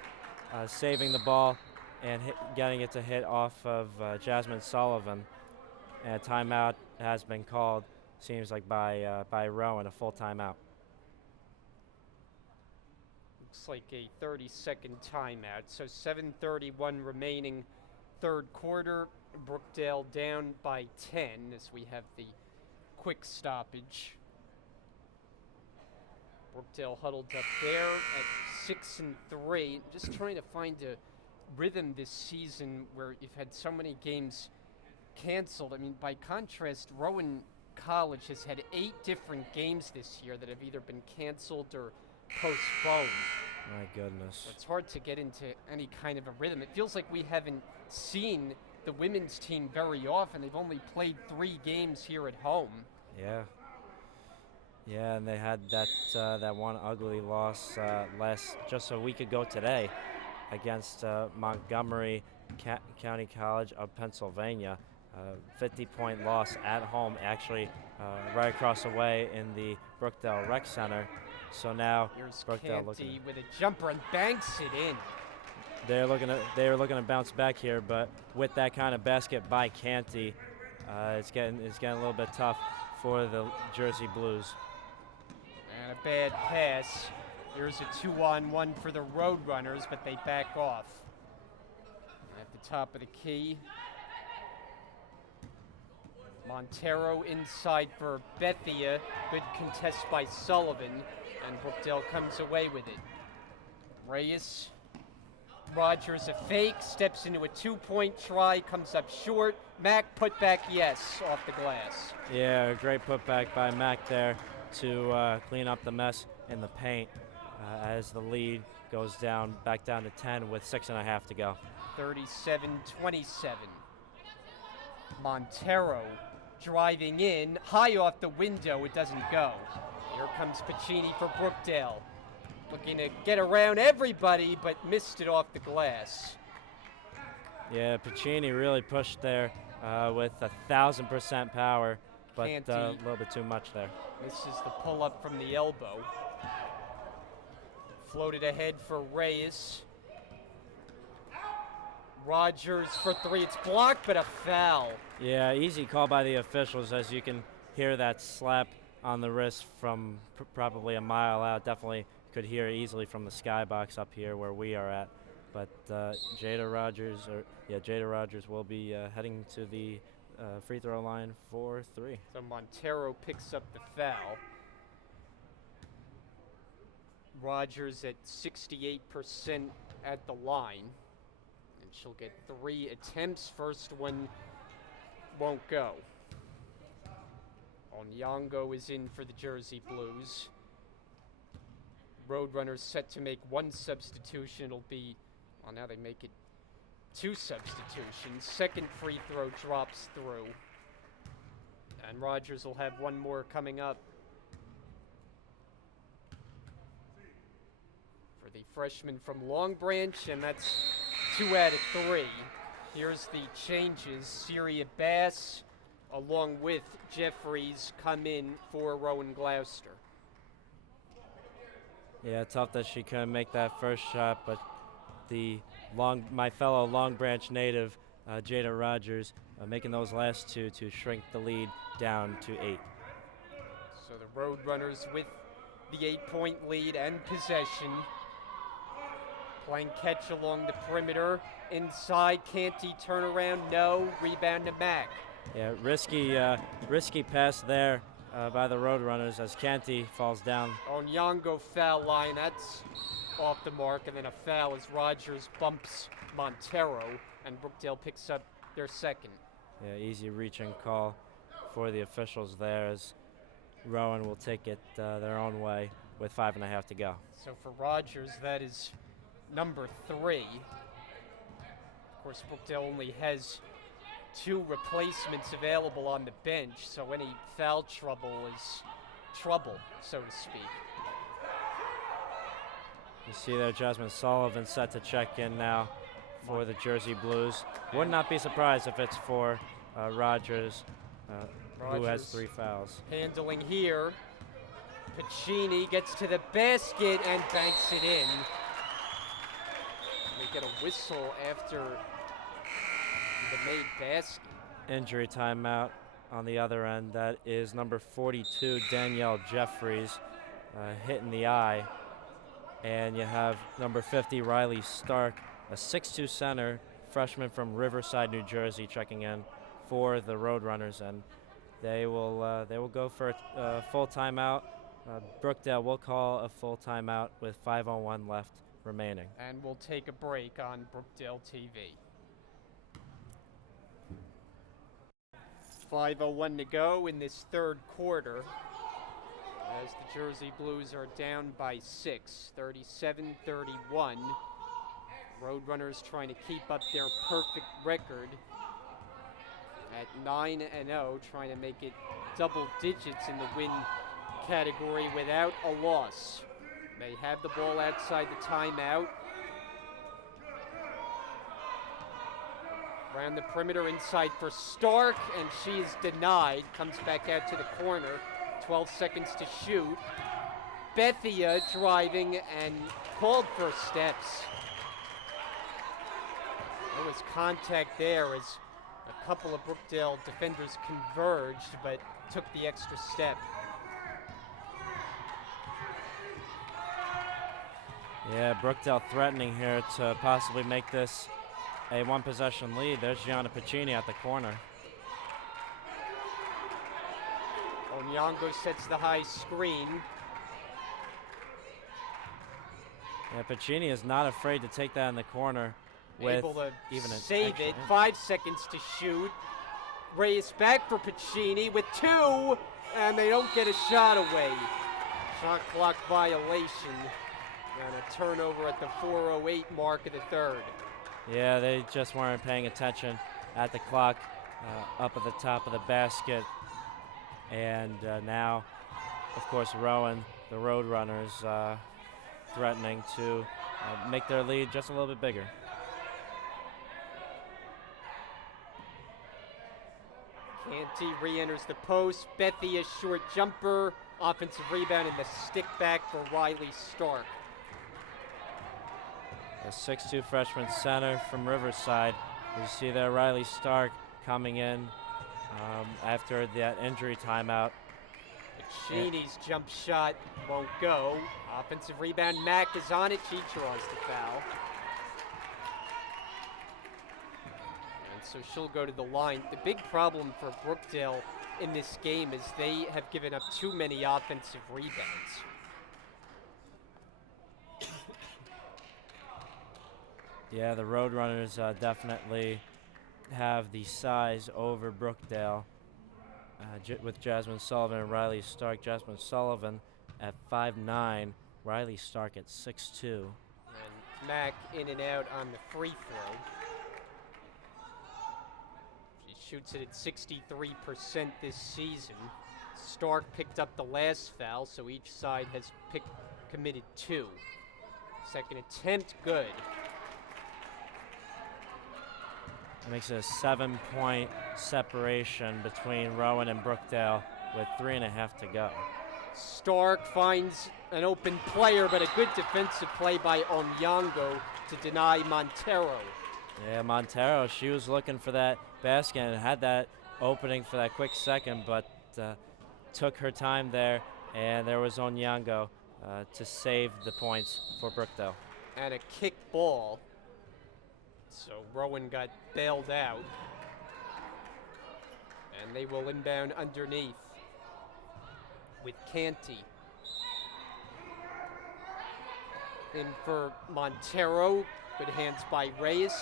saving the ball and getting it to hit off of Jasmine Sullivan. And a timeout has been called, seems like by Rowan, a full timeout. Looks like a 30-second timeout. So 7:31 remaining third quarter. Brookdale down by 10 as we have the quick stoppage. Brookdale huddled up there at 6-3. Just trying to find a rhythm this season where you've had so many games canceled. I mean, by contrast, Rowan College has had 8 different games this year that have either been canceled or postponed. My goodness. So it's hard to get into any kind of a rhythm. It feels like we haven't seen the women's team very often. They've only played 3 games here at home. Yeah. Yeah, and they had that one ugly loss just a week ago today against Montgomery County College of Pennsylvania. 50-point loss at home, actually right across the way in the Brookdale Rec Center. So now here's Brookdale Canty with a jumper and banks it in. They were looking to bounce back here, but with that kind of basket by Canty, it's getting a little bit tough for the Jersey Blues. And a bad pass. Here's a 2-on-1 for the Roadrunners, but they back off. At the top of the key, Montero inside for Bethia. Good contest by Sullivan, and Brookdale comes away with it. Reyes, Rogers a fake, steps into a 2-point try, comes up short. Mack put back, yes, off the glass. Yeah, a great putback by Mack there to clean up the mess in the paint as the lead goes back down to 10 with 6.5 to go. 37-27. Montero driving in, high off the window, it doesn't go. Here comes Piccini for Brookdale. Looking to get around everybody, but missed it off the glass. Yeah, Piccini really pushed there with 1,000% power, but a little bit too much there. Misses the pull-up from the elbow. Floated ahead for Reyes. Rogers for 3, it's blocked, but a foul. Yeah, easy call by the officials, as you can hear that slap on the wrist from probably a mile out. Definitely could hear it easily from the skybox up here where we are at. But Jada Rogers will be heading to the free throw line for 3. So Montero picks up the foul. Rogers at 68% at the line. And she'll get 3 attempts. First one won't go. Onyango is in for the Jersey Blues. Roadrunners set to make 1 substitution. It'll be, well, now they make it 2 substitutions. Second free throw drops through. And Rogers will have 1 more coming up. For the freshman from Long Branch, and that's 2 out of 3. Here's the changes. Syria Bass, along with Jeffries, come in for Rowan Gloucester. Yeah, tough that she couldn't make that first shot, but my fellow Long Branch native, Jada Rogers, making those last 2 to shrink the lead down to 8. So the Roadrunners with the 8-point lead and possession. Playing catch along the perimeter. Inside, Canty turn around, no. Rebound to Mack. Yeah, risky pass there by the Roadrunners as Canty falls down. Onyango foul line, that's off the mark, and then a foul as Rogers bumps Montero, and Brookdale picks up their second. Yeah, easy reaching call for the officials there as Rowan will take it their own way with 5.5 to go. So for Rogers, that is number 3. Of course, Brookdale only has 2 replacements available on the bench, so any foul trouble is trouble, so to speak. You see there Jasmine Sullivan set to check in now for the Jersey Blues. Would not be surprised if it's for Rogers, who has 3 fouls. Handling here. Piccini gets to the basket and banks it in. They get a whistle after the made basket. Injury timeout on the other end. That is number 42, Danielle Jeffries, hit in the eye. And you have number 50, Riley Stark, a 6'2 center, freshman from Riverside, New Jersey, checking in for the Roadrunners, and they will go for a full timeout. Brookdale will call a full timeout with 5:01 left remaining. And we'll take a break on Brookdale TV. 5:01 to go in this third quarter, as the Jersey Blues are down by 6, 37-31. Roadrunners trying to keep up their perfect record at 9-0, trying to make it double digits in the win category without a loss. They have the ball outside the timeout. Around the perimeter inside for Stark, and she is denied. Comes back out to the corner. 12 seconds to shoot. Bethia driving and called for steps. There was contact there as a couple of Brookdale defenders converged, but took the extra step. Yeah, Brookdale threatening here to possibly make this a 1-possession lead. There's Gianna Piccini at the corner. Onyango sets the high screen. Yeah, Piccini is not afraid to take that in the corner with Able to even save it. 5 seconds to shoot. Race back for Piccini with 2, and they don't get a shot away. Shot clock violation, and a turnover at the 4:08 mark of the third. Yeah, they just weren't paying attention at the clock up at the top of the basket. And now, of course, Rowan, the Roadrunners, threatening to make their lead just a little bit bigger. Canty re-enters the post. Bethia short jumper. Offensive rebound and the stick back for Riley Stark. A 6'2 freshman center from Riverside. You see there Riley Stark coming in after that injury timeout. Piccini's jump shot won't go. Offensive rebound. Mack is on it. She draws the foul. And so she'll go to the line. The big problem for Brookdale in this game is they have given up too many offensive rebounds. Yeah, the Roadrunners definitely have the size over Brookdale with Jasmine Sullivan and Riley Stark. Jasmine Sullivan at 5'9", Riley Stark at 6'2". And Mack in and out on the free throw. She shoots it at 63% this season. Stark picked up the last foul, so each side has committed 2. Second attempt, good. It makes it a 7-point separation between Rowan and Brookdale with 3.5 to go. Stark finds an open player, but a good defensive play by Onyango to deny Montero. Yeah, Montero, she was looking for that basket and had that opening for that quick second, but took her time there, and there was Onyango to save the points for Brookdale. and a kick ball. So Rowan got bailed out. And they will inbound underneath with Canty. In for Montero. Good hands by Reyes.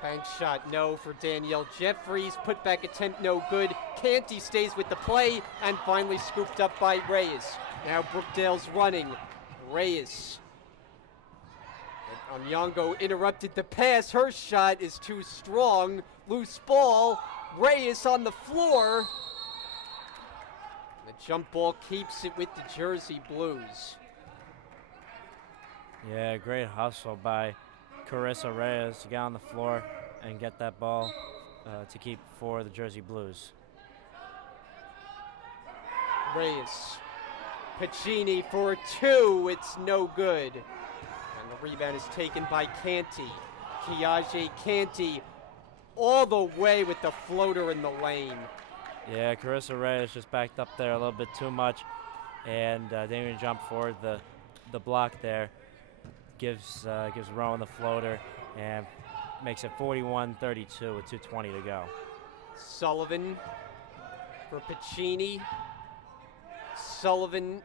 Bank shot no for Danielle Jeffries. Putback attempt no good. Canty stays with the play and finally scooped up by Reyes. Now Brookdale's running. Reyes. Onyango interrupted the pass. Her shot is too strong. Loose ball. Reyes on the floor. The jump ball keeps it with the Jersey Blues. Yeah, great hustle by Carissa Reyes to get on the floor and get that ball to keep for the Jersey Blues. Reyes. Piccini for two. It's no good. And the rebound is taken by Canty. Kiaje Canty all the way with the floater in the lane. Yeah, Carissa Reyes just backed up there a little bit too much and didn't even jump forward. The block there gives Rowan the floater and makes it 41-32 with 2:20 to go. Sullivan for Piccini. Sullivan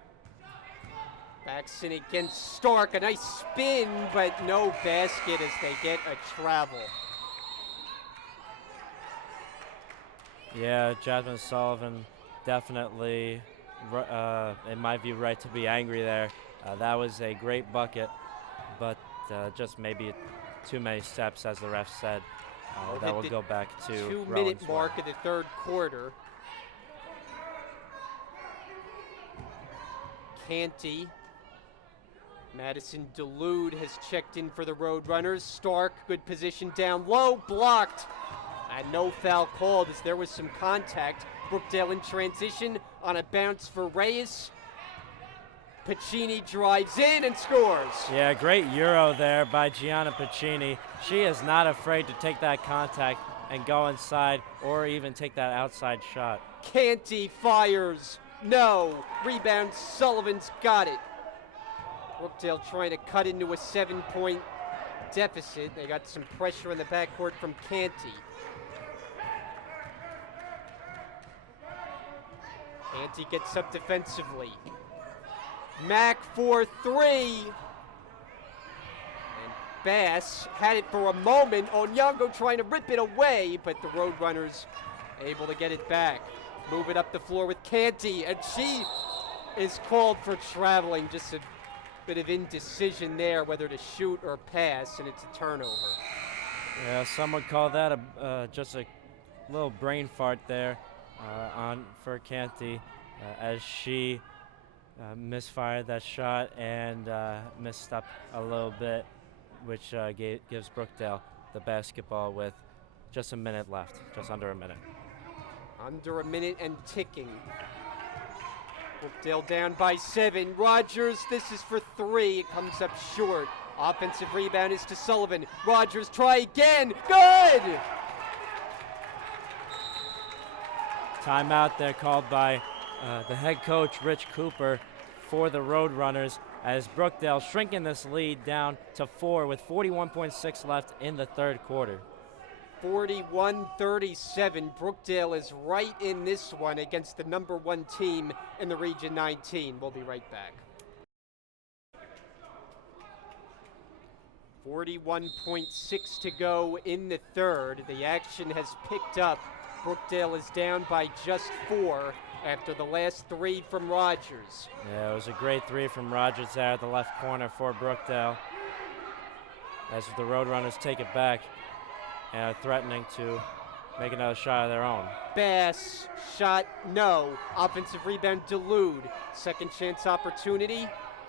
backs in against Stark. A nice spin, but no basket as they get a travel. Yeah, Jasmine Sullivan definitely, in my view, right to be angry there. That was a great bucket, but just maybe too many steps, as the ref said. That will go back to 2-minute Rowan's mark way. of the third quarter. Canty. Madison Delude has checked in for the Roadrunners. Stark, good position down low, blocked. And no foul called as there was some contact. Brookdale in transition on a bounce for Reyes. Piccini drives in and scores. Yeah, great Euro there by Gianna Piccini. She is not afraid to take that contact and go inside or even take that outside shot. Canty fires. No. Rebound, Sullivan's got it. Brookdale trying to cut into a 7-point deficit. They got some pressure in the backcourt from Canty. Canty gets up defensively. Mack for three. And Bass had it for a moment. Onyango trying to rip it away, but the Roadrunners able to get it back. Move it up the floor with Canty, and she is called for traveling. Just a bit of indecision there, whether to shoot or pass, and it's a turnover. Yeah, some would call that just a little brain fart there for Canty as she misfired that shot and missed up a little bit, which gives Brookdale the basketball with just a minute left, just under a minute. Under a minute and ticking. Brookdale down by 7. Rogers, this is for 3. It comes up short. Offensive rebound is to Sullivan. Rogers, try again. Good! Timeout there called by the head coach, Rich Cooper, for the Roadrunners as Brookdale shrinking this lead down to 4 with 41.6 left in the third quarter. 41-37. Brookdale is right in this one against the number 1 team in the Region 19. We'll be right back. 41.6 to go in the third. The action has picked up. Brookdale is down by just 4 after the last 3 from Rogers. Yeah, it was a great 3 from Rogers there at the left corner for Brookdale as the Roadrunners take it back and are threatening to make another shot of their own. Bass, shot, no. Offensive rebound, Delude. Second chance opportunity.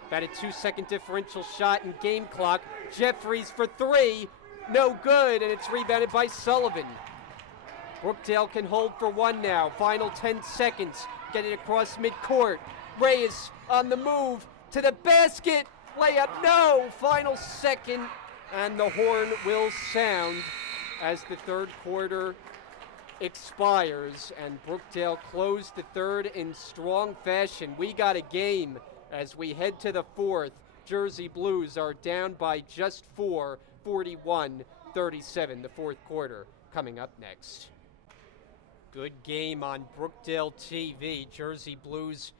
About a 2-second differential shot in game clock. Jeffries for 3, no good, and it's rebounded by Sullivan. Brookdale can hold for 1 now. Final 10 seconds. Get it across midcourt. Reyes on the move to the basket. Layup, no. Final second, and the horn will sound as the third quarter expires, and Brookdale closed the third in strong fashion. We got a game as we head to the fourth. Jersey Blues are down by just 4, 41-37, the fourth quarter coming up next. Good game on Brookdale TV. Jersey Blues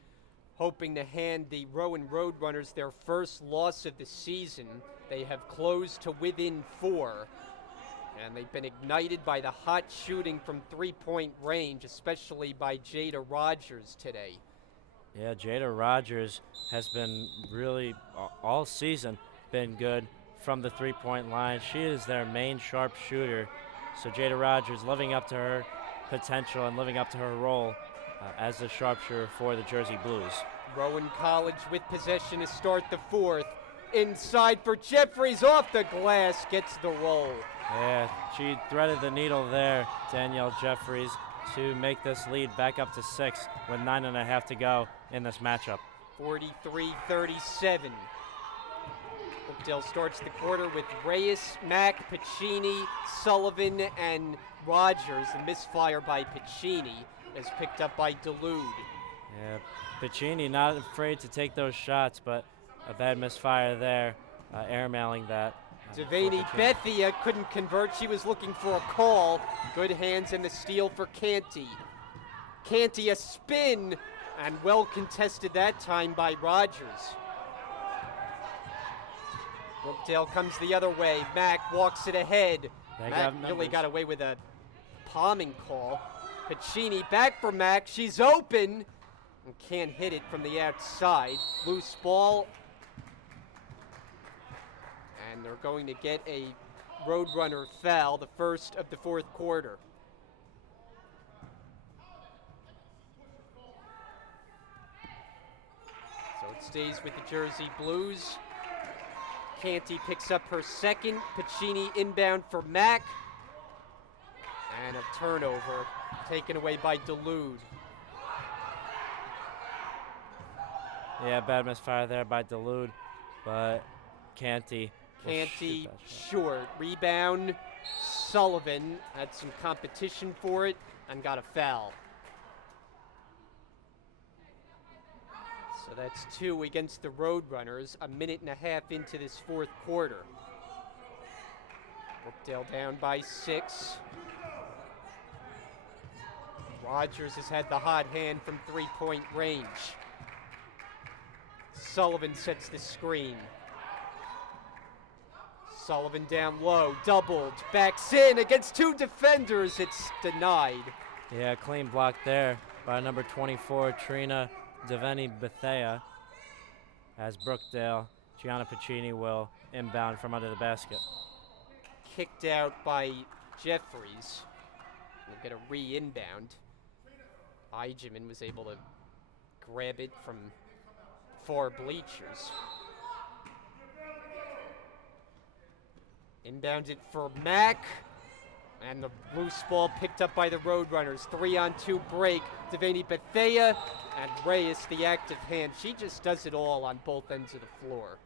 hoping to hand the Rowan Roadrunners their first loss of the season. They have closed to within 4, and they've been ignited by the hot shooting from three-point range, especially by Jada Rogers today. Yeah, Jada Rogers has been really, all season, been good from the three-point line. She is their main sharpshooter. So Jada Rogers living up to her potential and living up to her role as the sharpshooter for the Jersey Blues. Rowan College with possession to start the fourth. Inside for Jeffries, off the glass, gets the roll. Yeah, she threaded the needle there, Danielle Jeffries, to make this lead back up to 6 with 9.5 to go in this matchup. 43-37. Brookdale starts the quarter with Reyes, Mack, Piccini, Sullivan, and Rogers. The misfire by Piccini is picked up by Dulude. Yeah, Piccini not afraid to take those shots, but a bad misfire there, airmailing that. Devaney Bethia couldn't convert. She was looking for a call. Good hands and the steal for Canty. Canty a spin, and well contested that time by Rogers. Brookdale comes the other way. Mack walks it ahead. Mack really got away with a palming call. Piccini back for Mack. She's open and can't hit it from the outside. Loose ball. And they're going to get a Roadrunner foul, the first of the fourth quarter. So it stays with the Jersey Blues. Canty picks up her second. Piccini inbound for Mack. And a turnover taken away by Dulude. Yeah, bad misfire there by Dulude, but Canty short. Rebound. Sullivan had some competition for it and got a foul. So that's 2 against the Roadrunners, a minute and a half into this fourth quarter. Brookdale down by 6. Rogers has had the hot hand from three-point range. Sullivan sets the screen. Sullivan down low, doubled, backs in against 2 defenders. It's denied. Yeah, clean block there by number 24, Trina Devaney Bethea, as Brookdale, Gianna Piccini will inbound from under the basket. Kicked out by Jeffries. We'll get a re-inbound. Eigeman was able to grab it from far bleachers. Inbounded for Mack. And the loose ball picked up by the Roadrunners. 3-on-2 break. Devaney Bethea and Reyes, the active hand. She just does it all on both ends of the floor.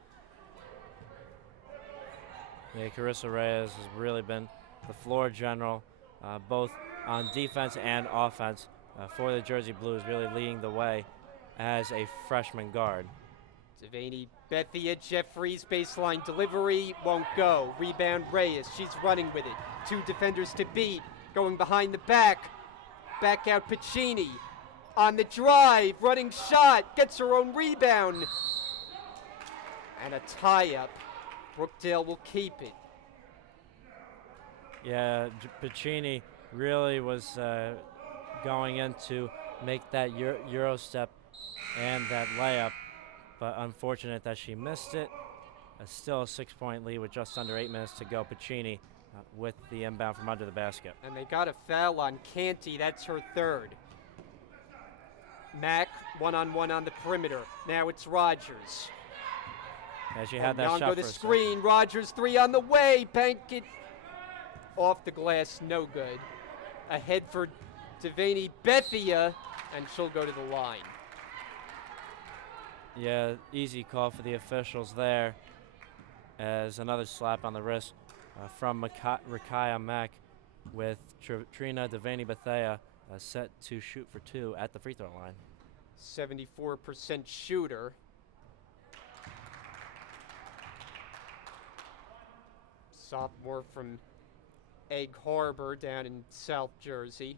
Yeah, Carissa Reyes has really been the floor general, both on defense and offense for the Jersey Blues, really leading the way as a freshman guard. Devaney Bethia, Jeffries, baseline delivery, won't go. Rebound Reyes, she's running with it. 2 defenders to beat, going behind the back. Back out Piccini. On the drive, running shot, gets her own rebound. And a tie-up. Brookdale will keep it. Yeah, Piccini really was going in to make that Euro step and that layup, but unfortunate that she missed it. Still a 6-point lead with just under 8 minutes to go. Piccini with the inbound from under the basket. And they got a foul on Canty. That's her third. Mack, one-on-one on the perimeter. Now it's Rogers. Yeah, she had that shot Onyango for the screen. Rogers 3 on the way. Bank it off the glass. No good. Ahead for Devaney Bethia, and she'll go to the line. Yeah, easy call for the officials there, as another slap on the wrist from Rakaya Mack with Trina Devaney Bethea set to shoot for 2 at the free throw line. 74% shooter. Sophomore from Egg Harbor down in South Jersey.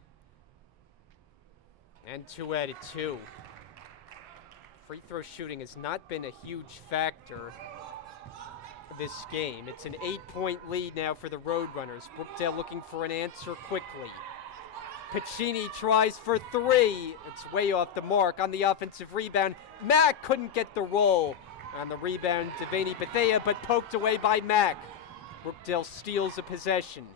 And 2 out of 2. Free throw shooting has not been a huge factor this game. It's an 8-point lead now for the Roadrunners. Brookdale looking for an answer quickly. Piccini tries for 3. It's way off the mark on the offensive rebound. Mack couldn't get the roll. On the rebound, Devaney Bethea, but poked away by Mack. Brookdale steals a possession.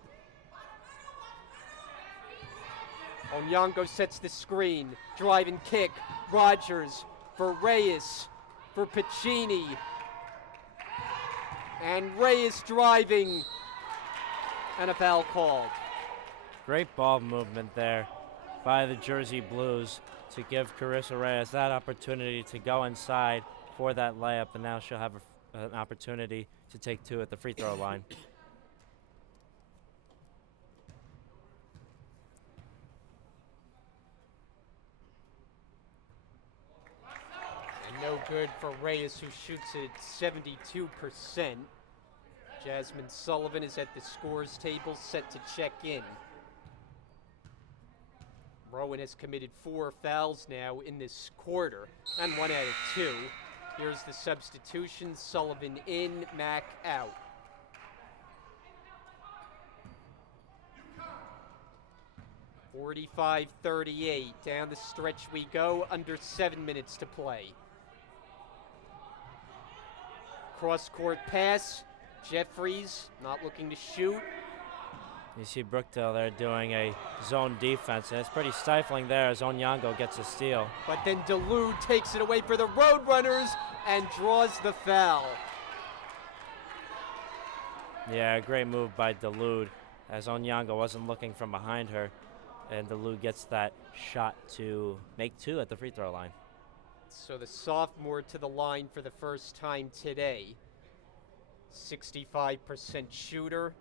Onyango sets the screen. Drive and kick. Rogers for Reyes, for Piccini. And Reyes driving. And a foul called. Great ball movement there by the Jersey Blues to give Carissa Reyes that opportunity to go inside for that layup, and now she'll have an opportunity to take 2 at the free throw line. And no good for Reyes, who shoots it at 72%. Jasmine Sullivan is at the scores table, set to check in. Rowan has committed 4 fouls now in this quarter, and 1 out of 2. Here's the substitution. Sullivan in, Mack out. (45-38). Down the stretch we go, under 7 minutes to play. Cross-court pass. Jeffries not looking to shoot. You see Brookdale there doing a zone defense, and it's pretty stifling there as Onyango gets a steal. But then Delude takes it away for the Roadrunners and draws the foul. Yeah, great move by Delude as Onyango wasn't looking from behind her, and Delude gets that shot to make 2 at the free throw line. So the sophomore to the line for the first time today. 65% shooter.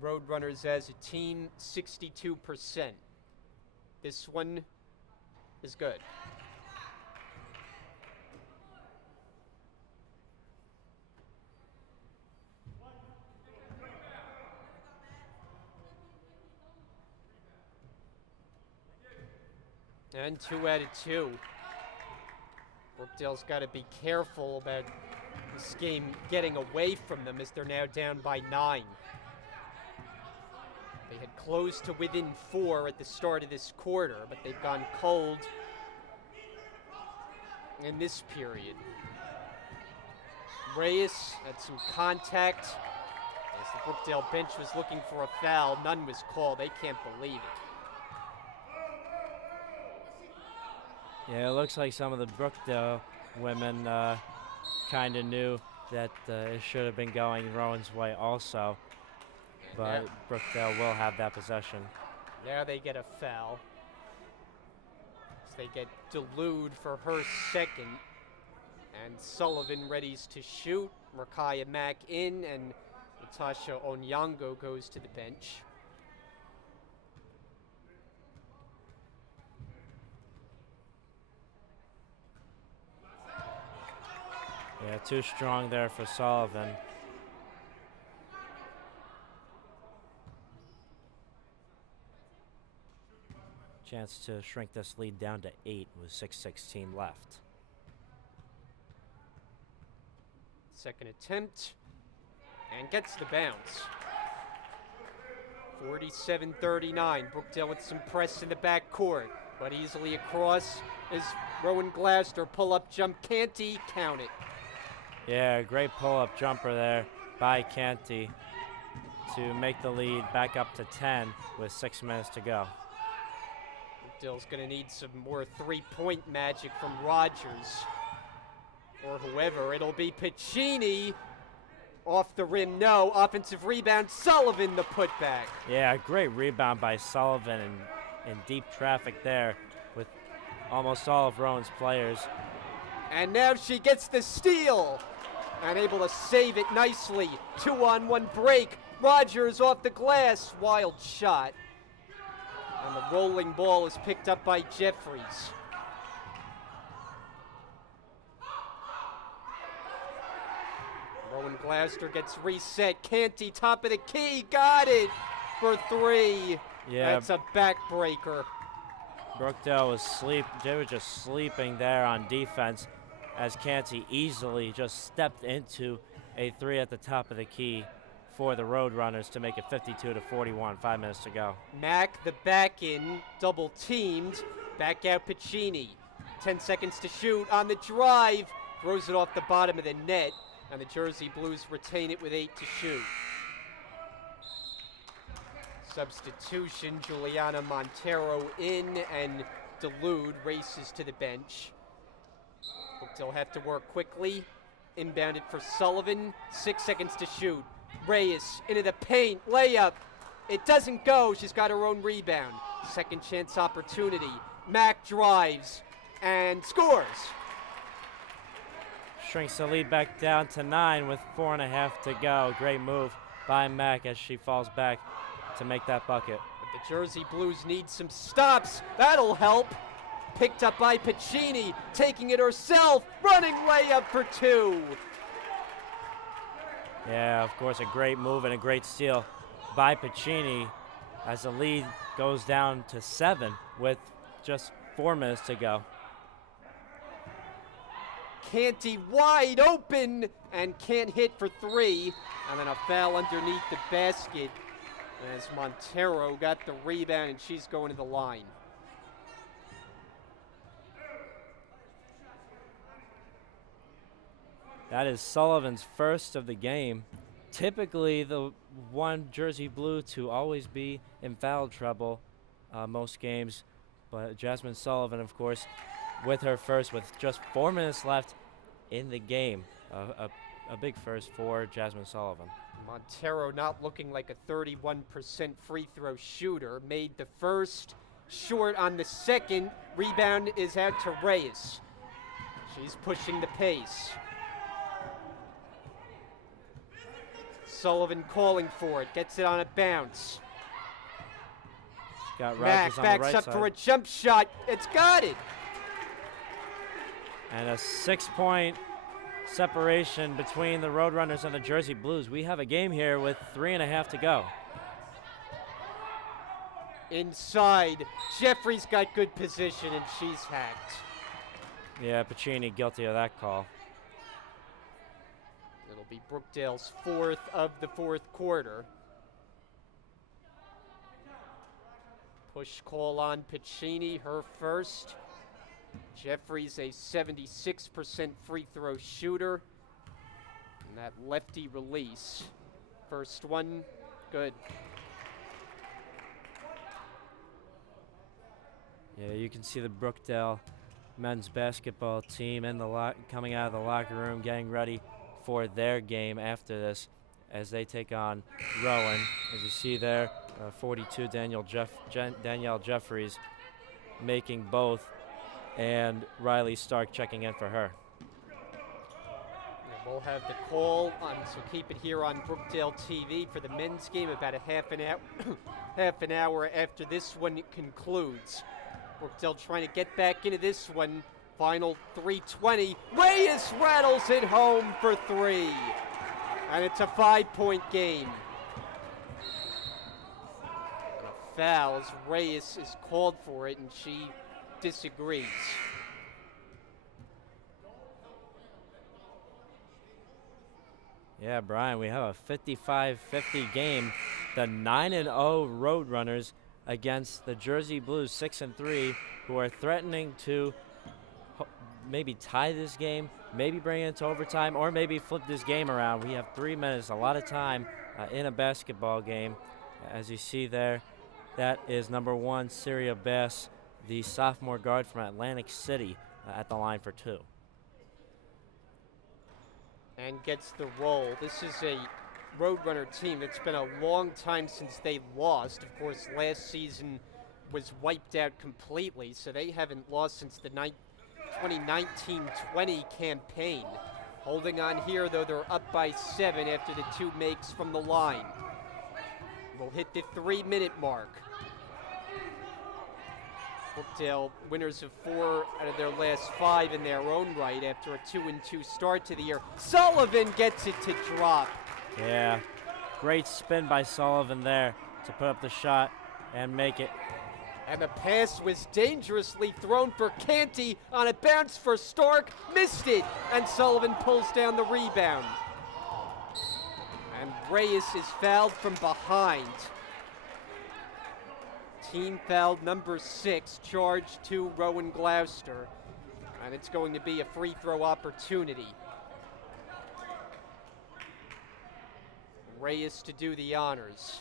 Roadrunners as a team, 62%. This one is good. And 2 out of 2. Brookdale's got to be careful about this game getting away from them as they're now down by 9. They had closed to within 4 at the start of this quarter, but they've gone cold in this period. Reyes had some contact as the Brookdale bench was looking for a foul. None was called. They can't believe it. Yeah, it looks like some of the Brookdale women kind of knew that it should have been going Rowan's way also. But Brookdale will have that possession. Now they get a foul. So they get Delude for her second. And Sullivan readies to shoot. Rakaya Mack in, and Natasha Onyango goes to the bench. Yeah, too strong there for Sullivan. Chance to shrink this lead down to 8 with 6:16 left. Second attempt, and gets the bounce. 47-39. Brookdale with some press in the back court, but easily across is Rowan Gloucester. Pull-up jump, Canty, count it. Yeah, great pull-up jumper there by Canty to make the lead back up to 10 with 6 minutes to go. Brookdale's going to need some more three-point magic from Rogers or whoever. It'll be Piccini. Off the rim, no. Offensive rebound, Sullivan the putback. Yeah, great rebound by Sullivan in deep traffic there with almost all of Rowan's players. And now she gets the steal and able to save it nicely. 2-on-1 break. Rogers off the glass. Wild shot. And the rolling ball is picked up by Jeffries. Rowan Gloucester gets reset. Canty, top of the key. Got it for 3. Yeah. That's a backbreaker. Brookdale was they were just sleeping there on defense as Canty easily just stepped into a 3 at the top of the key for the Roadrunners to make it 52-41, 5 minutes to go. Mack, the back in, double teamed. Back out Piccini. 10 seconds to shoot on the drive. Throws it off the bottom of the net, and the Jersey Blues retain it with 8 to shoot. Substitution, Juliana Montero in, and Delude races to the bench. They'll have to work quickly. Inbounded for Sullivan. 6 seconds to shoot. Reyes into the paint. Layup. It doesn't go. She's got her own rebound. Second chance opportunity. Mack drives and scores. Shrinks the lead back down to 9 with 4.5 to go. Great move by Mack as she falls back to make that bucket. But the Jersey Blues need some stops. That'll help. Picked up by Piccini, taking it herself, running layup for 2. Yeah, of course, a great move and a great steal by Piccini as the lead goes down to 7 with just 4 minutes to go. Canty wide open and can't hit for 3. And then a foul underneath the basket as Montero got the rebound and she's going to the line. That is Sullivan's first of the game. Typically the one Jersey Blue to always be in foul trouble most games. But Jasmine Sullivan, of course, with her first with just 4 minutes left in the game. A big first for Jasmine Sullivan. Montero not looking like a 31% free throw shooter. Made the first, short on the second. Rebound is out to Reyes. She's pushing the pace. Sullivan calling for it, gets it on a bounce. Got Mack Rogers on backs the right up side. for a jump shot. It's got it. And a 6-point separation between the Roadrunners and the Jersey Blues. We have a game here with 3.5 to go. Inside, Jeffries got good position and she's hacked. Yeah, Piccini guilty of that call. It'll be Brookdale's 4th of the 4th quarter. Push call on Piccini, her first. Jeffries a 76% free throw shooter. And that lefty release. First one, good. Yeah, you can see the Brookdale men's basketball team in the coming out of the locker room, getting ready for their game after this as they take on Rowan. As you see there, 42 Danielle Jeffries making both, and Riley Stark checking in for her. And we'll have the call on, so keep it here on Brookdale TV for the men's game about a half an hour after this one concludes. Brookdale trying to get back into this one. Final 3:20. Reyes rattles it home for 3. And it's a 5-point game. And a foul as Reyes is called for it and she disagrees. Yeah, Brian, we have a 55-50 game. The 9-0 Roadrunners against the Jersey Blues, 6-3, who are threatening to maybe tie this game, maybe bring it to overtime, or maybe flip this game around. We have 3 minutes, a lot of time in a basketball game. As you see there, that is number 1, Syria Bass, the sophomore guard from Atlantic City, at the line for 2. And gets the roll. This is a Roadrunner team. It's been a long time since they lost. Of course, last season was wiped out completely, so they haven't lost since the 2019-20 campaign. Holding on here, though, they're up by 7 after the 2 makes from the line. We'll hit the 3-minute mark. Brookdale winners of 4 out of their last 5 in their own right after a 2-2 start to the year. Sullivan gets it to drop. Yeah, great spin by Sullivan there to put up the shot and make it. And the pass was dangerously thrown for Canty on a bounce for Stark. Missed it, and Sullivan pulls down the rebound. And Reyes is fouled from behind. Team foul number 6, charged to Rowan Gloucester. And it's going to be a free throw opportunity. Reyes to do the honors.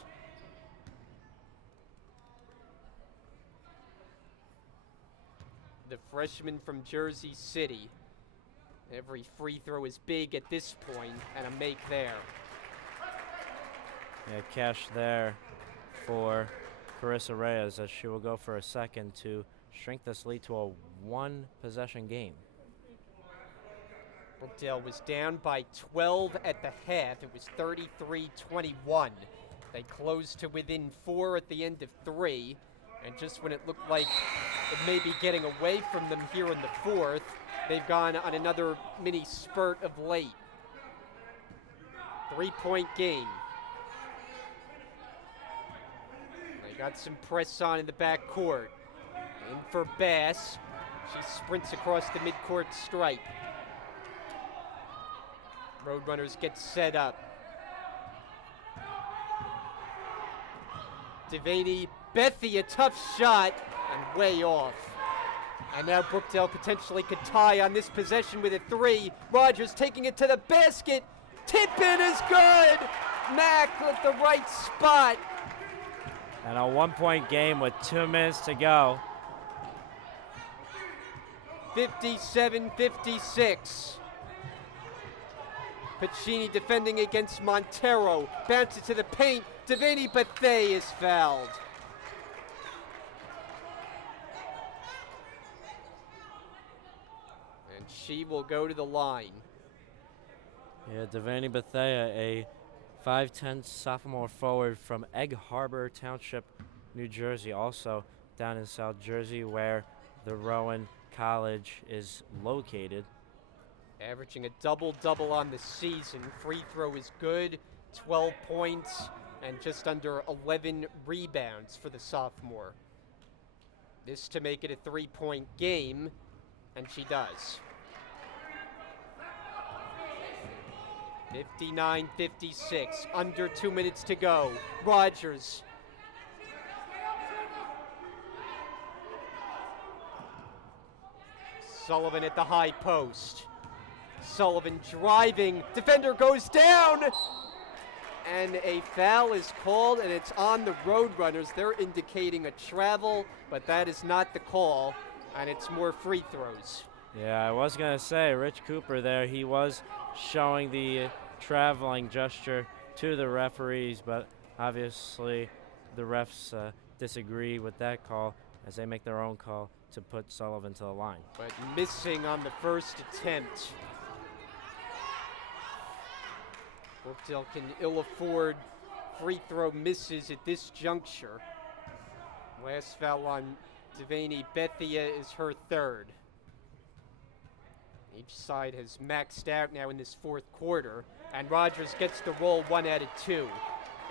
The freshman from Jersey City. Every free throw is big at this point, and a make there. Yeah, cash there for Carissa Reyes as she will go for a second to shrink this lead to a 1-possession game. Brookdale was down by 12 at the half. It was 33-21. They closed to within 4 at the end of 3. And just when it looked like it may be getting away from them here in the 4th, they've gone on another mini spurt of late. 3-point game. They got some press on in the back court. In for Bass. She sprints across the midcourt stripe. Roadrunners get set up. Devaney Bethy, a tough shot, and way off. And now Brookdale potentially could tie on this possession with a 3. Rogers taking it to the basket. Tip-in is good! Mack at the right spot. And a 1-point game with 2 minutes to go. 57-56. Pacini defending against Montero. Bounces to the paint. Devaney Bethy is fouled. And she will go to the line. Yeah, Devaney Bethea, a 5'10" sophomore forward from Egg Harbor Township, New Jersey, also down in South Jersey where the Rowan College is located. Averaging a double-double on the season. Free throw is good, 12 points, and just under 11 rebounds for the sophomore. This to make it a 3-point game, and she does. 59-56, under 2 minutes to go. Rogers. Sullivan at the high post. Sullivan driving, defender goes down, and a foul is called, and it's on the Roadrunners. They're indicating a travel, but that is not the call, and it's more free throws. Yeah, I was going to say, Rich Cooper there, he was showing the traveling gesture to the referees, but obviously the refs disagree with that call as they make their own call to put Sullivan to the line. But missing on the first attempt. Brookdale can ill afford free throw misses at this juncture. Last foul on Devaney Bethia is her 3rd. Each side has maxed out now in this 4th quarter, and Rogers gets the roll 1 out of 2.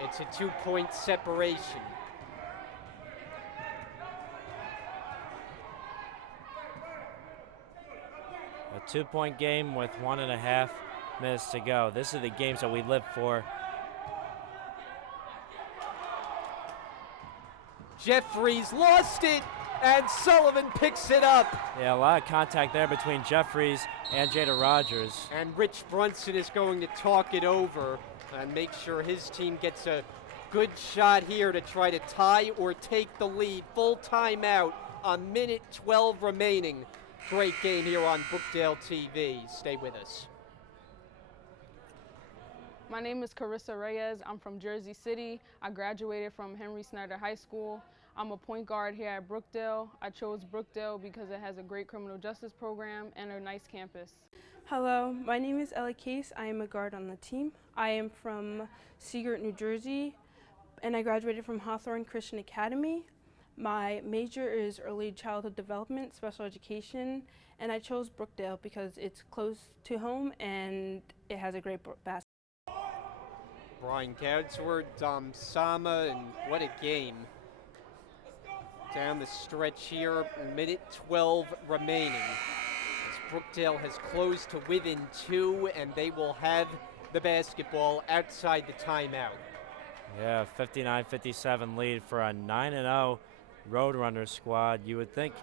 It's a 2-point separation. A 2-point game with 1.5 minutes to go. This are the games that we live for. Jeffries lost it, and Sullivan picks it up. Yeah, a lot of contact there between Jeffries and Jada Rogers. And Rich Brunson is going to talk it over and make sure his team gets a good shot here to try to tie or take the lead. Full timeout, a minute 12 remaining. Great game here on Brookdale TV. Stay with us. My name is Carissa Reyes. I'm from Jersey City. I graduated from Henry Snyder High School. I'm a point guard here at Brookdale. I chose Brookdale because it has a great criminal justice program and a nice campus. Hello, my name is Ella Case. I am a guard on the team. I am from Seagirt, New Jersey, and I graduated from Hawthorne Christian Academy. My major is early childhood development, special education, and I chose Brookdale because it's close to home and it has a great basketball. Brian Goudsworth, Dom Sama, and what a game. Down the stretch here, minute 12 remaining. As Brookdale has closed to within 2, and they will have the basketball outside the timeout. Yeah, 59-57 lead for a 9-0 Roadrunners squad. You would think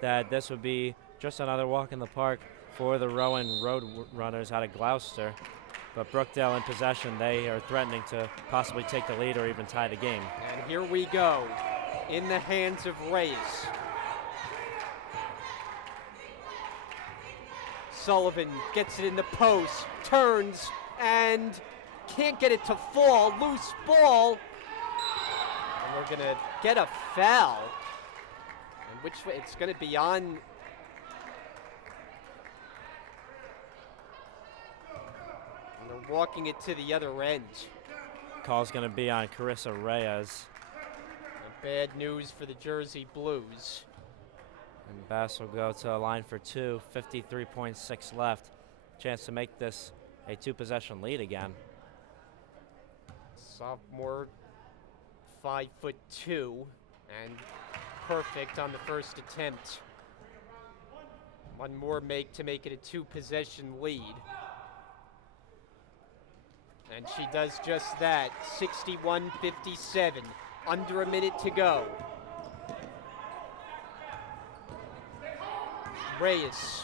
that this would be just another walk in the park for the Rowan Roadrunners out of Gloucester. But Brookdale in possession, they are threatening to possibly take the lead or even tie the game. And here we go, in the hands of Reyes. Sullivan gets it in the post, turns, and can't get it to fall. Loose ball. And we're going to get a foul. And which way? It's going to be on. And they're walking it to the other end. Call's going to be on Carissa Reyes. And bad news for the Jersey Blues. And Bass will go to a line for 2, 53.6 left. Chance to make this a 2-possession lead again. Sophomore, 5'2", and perfect on the first attempt. One more make to make it a 2-possession lead. And she does just that, 61-57, under a minute to go. Reyes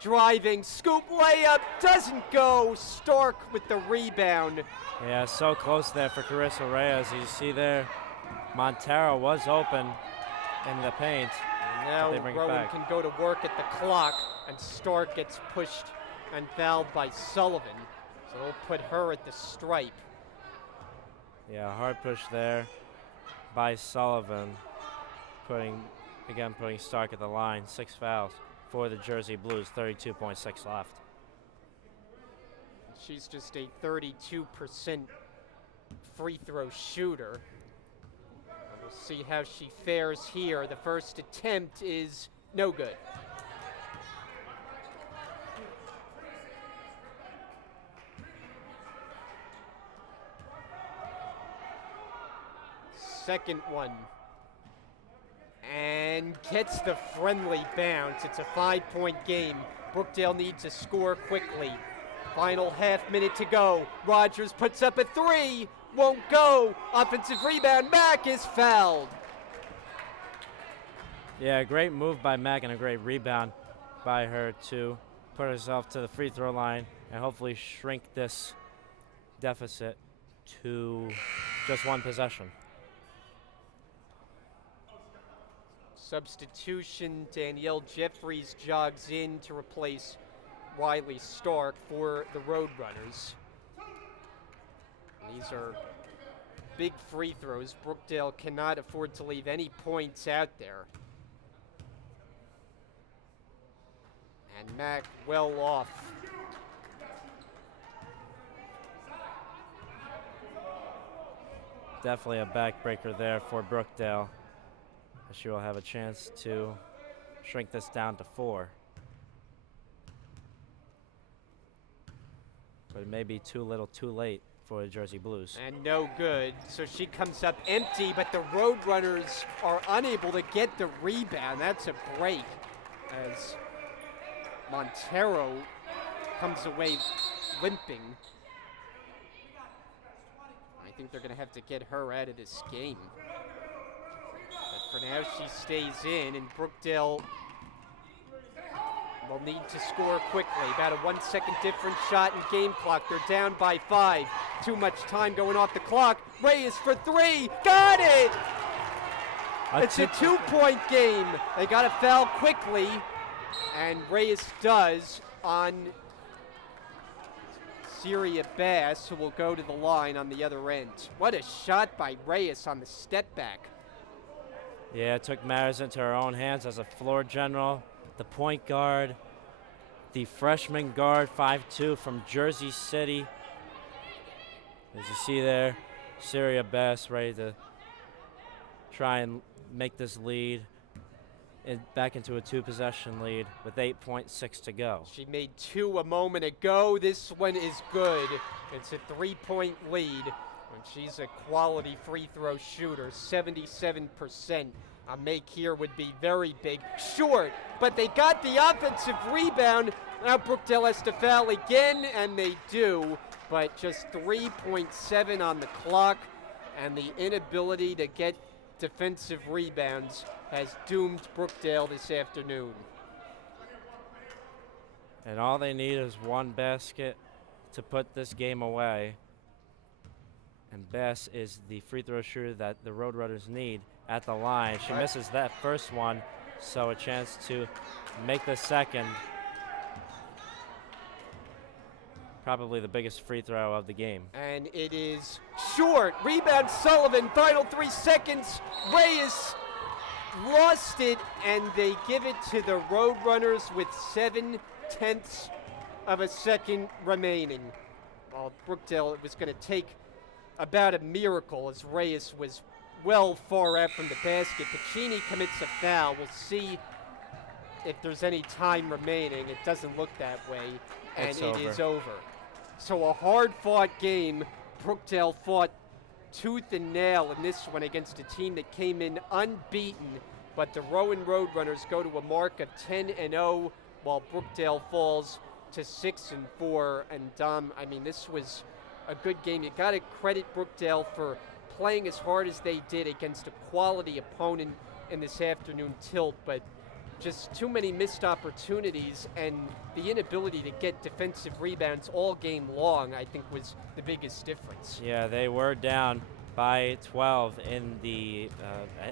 driving, scoop layup, doesn't go. Stark with the rebound. Yeah, so close there for Carissa Reyes. You see there, Montero was open in the paint. And now Rowan can go to work at the clock, and Stark gets pushed and fouled by Sullivan. So they'll put her at the stripe. Yeah, hard push there by Sullivan. Putting Stark at the line. 6 fouls for the Jersey Blues, 32.6 left. She's just a 32% free throw shooter. And we'll see how she fares here. The first attempt is no good. Second one. And gets the friendly bounce. It's a 5-point game. Brookdale needs to score quickly. Final half minute to go. Rogers puts up a 3. Won't go. Offensive rebound. Mack is fouled. Yeah, great move by Mack and a great rebound by her to put herself to the free throw line and hopefully shrink this deficit to just 1 possession. Substitution, Danielle Jeffries jogs in to replace Riley Stark for the Roadrunners. These are big free throws. Brookdale cannot afford to leave any points out there. And Mack well off. Definitely a backbreaker there for Brookdale. She will have a chance to shrink this down to 4. But it may be too little too late for the Jersey Blues. And no good. So she comes up empty, but the Roadrunners are unable to get the rebound. That's a break as Montero comes away limping. I think they're going to have to get her out of this game. But for now, she stays in, and Brookdale will need to score quickly. About a 1 second difference shot in game clock. They're down by 5. Too much time going off the clock. Reyes for 3. Got it! It's a 2-point game. They got to foul quickly, and Reyes does on Syria Bass, who will go to the line on the other end. What a shot by Reyes on the step back. Yeah, it took matters into her own hands as a floor general. The point guard, the freshman guard, 5'2", from Jersey City. As you see there, Syria Best ready to try and make this lead back into a 2-possession lead with 8.6 to go. She made 2 a moment ago. This one is good. It's a 3-point lead. And she's a quality free throw shooter, 77%. A make here would be very big. Short, but they got the offensive rebound. Now Brookdale has to foul again, and they do. But just 3.7 on the clock, and the inability to get defensive rebounds has doomed Brookdale this afternoon. And all they need is one basket to put this game away. And Bess is the free throw shooter that the Roadrunners need at the line. She misses that first one, so a chance to make the second. Probably the biggest free throw of the game. And it is short. Rebound Sullivan, final 3 seconds. Reyes lost it, and they give it to the Roadrunners with 0.7 of a second remaining. Well, Brookdale, it was going to take about a miracle as Reyes was well far out from the basket. Pacini commits a foul. We'll see if there's any time remaining. It doesn't look that way, and it is over. So a hard-fought game. Brookdale fought tooth and nail in this one against a team that came in unbeaten, but the Rowan Roadrunners go to a mark of 10-0, while Brookdale falls to 6-4. And Dom, I mean, this was a good game. You got to credit Brookdale for playing as hard as they did against a quality opponent in this afternoon tilt, but just too many missed opportunities, and the inability to get defensive rebounds all game long, I think, was the biggest difference. Yeah, they were down by 12 in the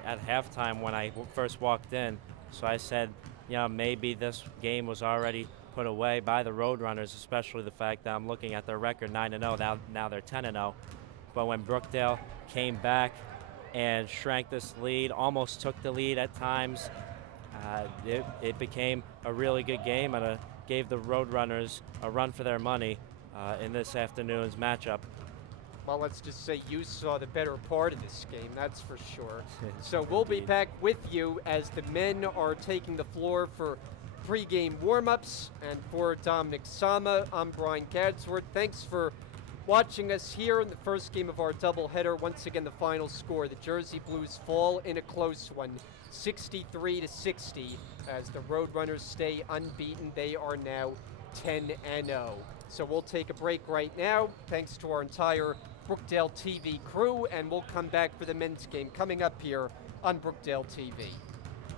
at halftime when I first walked in. So I said, you know, maybe this game was already put away by the Roadrunners, especially the fact that I'm looking at their record 9-0. Now they're 10-0. But when Brookdale came back and shrank this lead, almost took the lead at times, it became a really good game, and gave the Roadrunners a run for their money in this afternoon's matchup. Well, let's just say you saw the better part of this game, that's for sure. So we'll be back with you as the men are taking the floor for pregame warm-ups. And for Dominic Sama, I'm Brian Gadsworth. Thanks for watching us here in the first game of our doubleheader. Once again, the final score: the Jersey Blues fall in a close one, 63-60, as the Roadrunners stay unbeaten. They are now 10-0. So we'll take a break right now. Thanks to our entire Brookdale TV crew, and we'll come back for the men's game coming up here on Brookdale TV.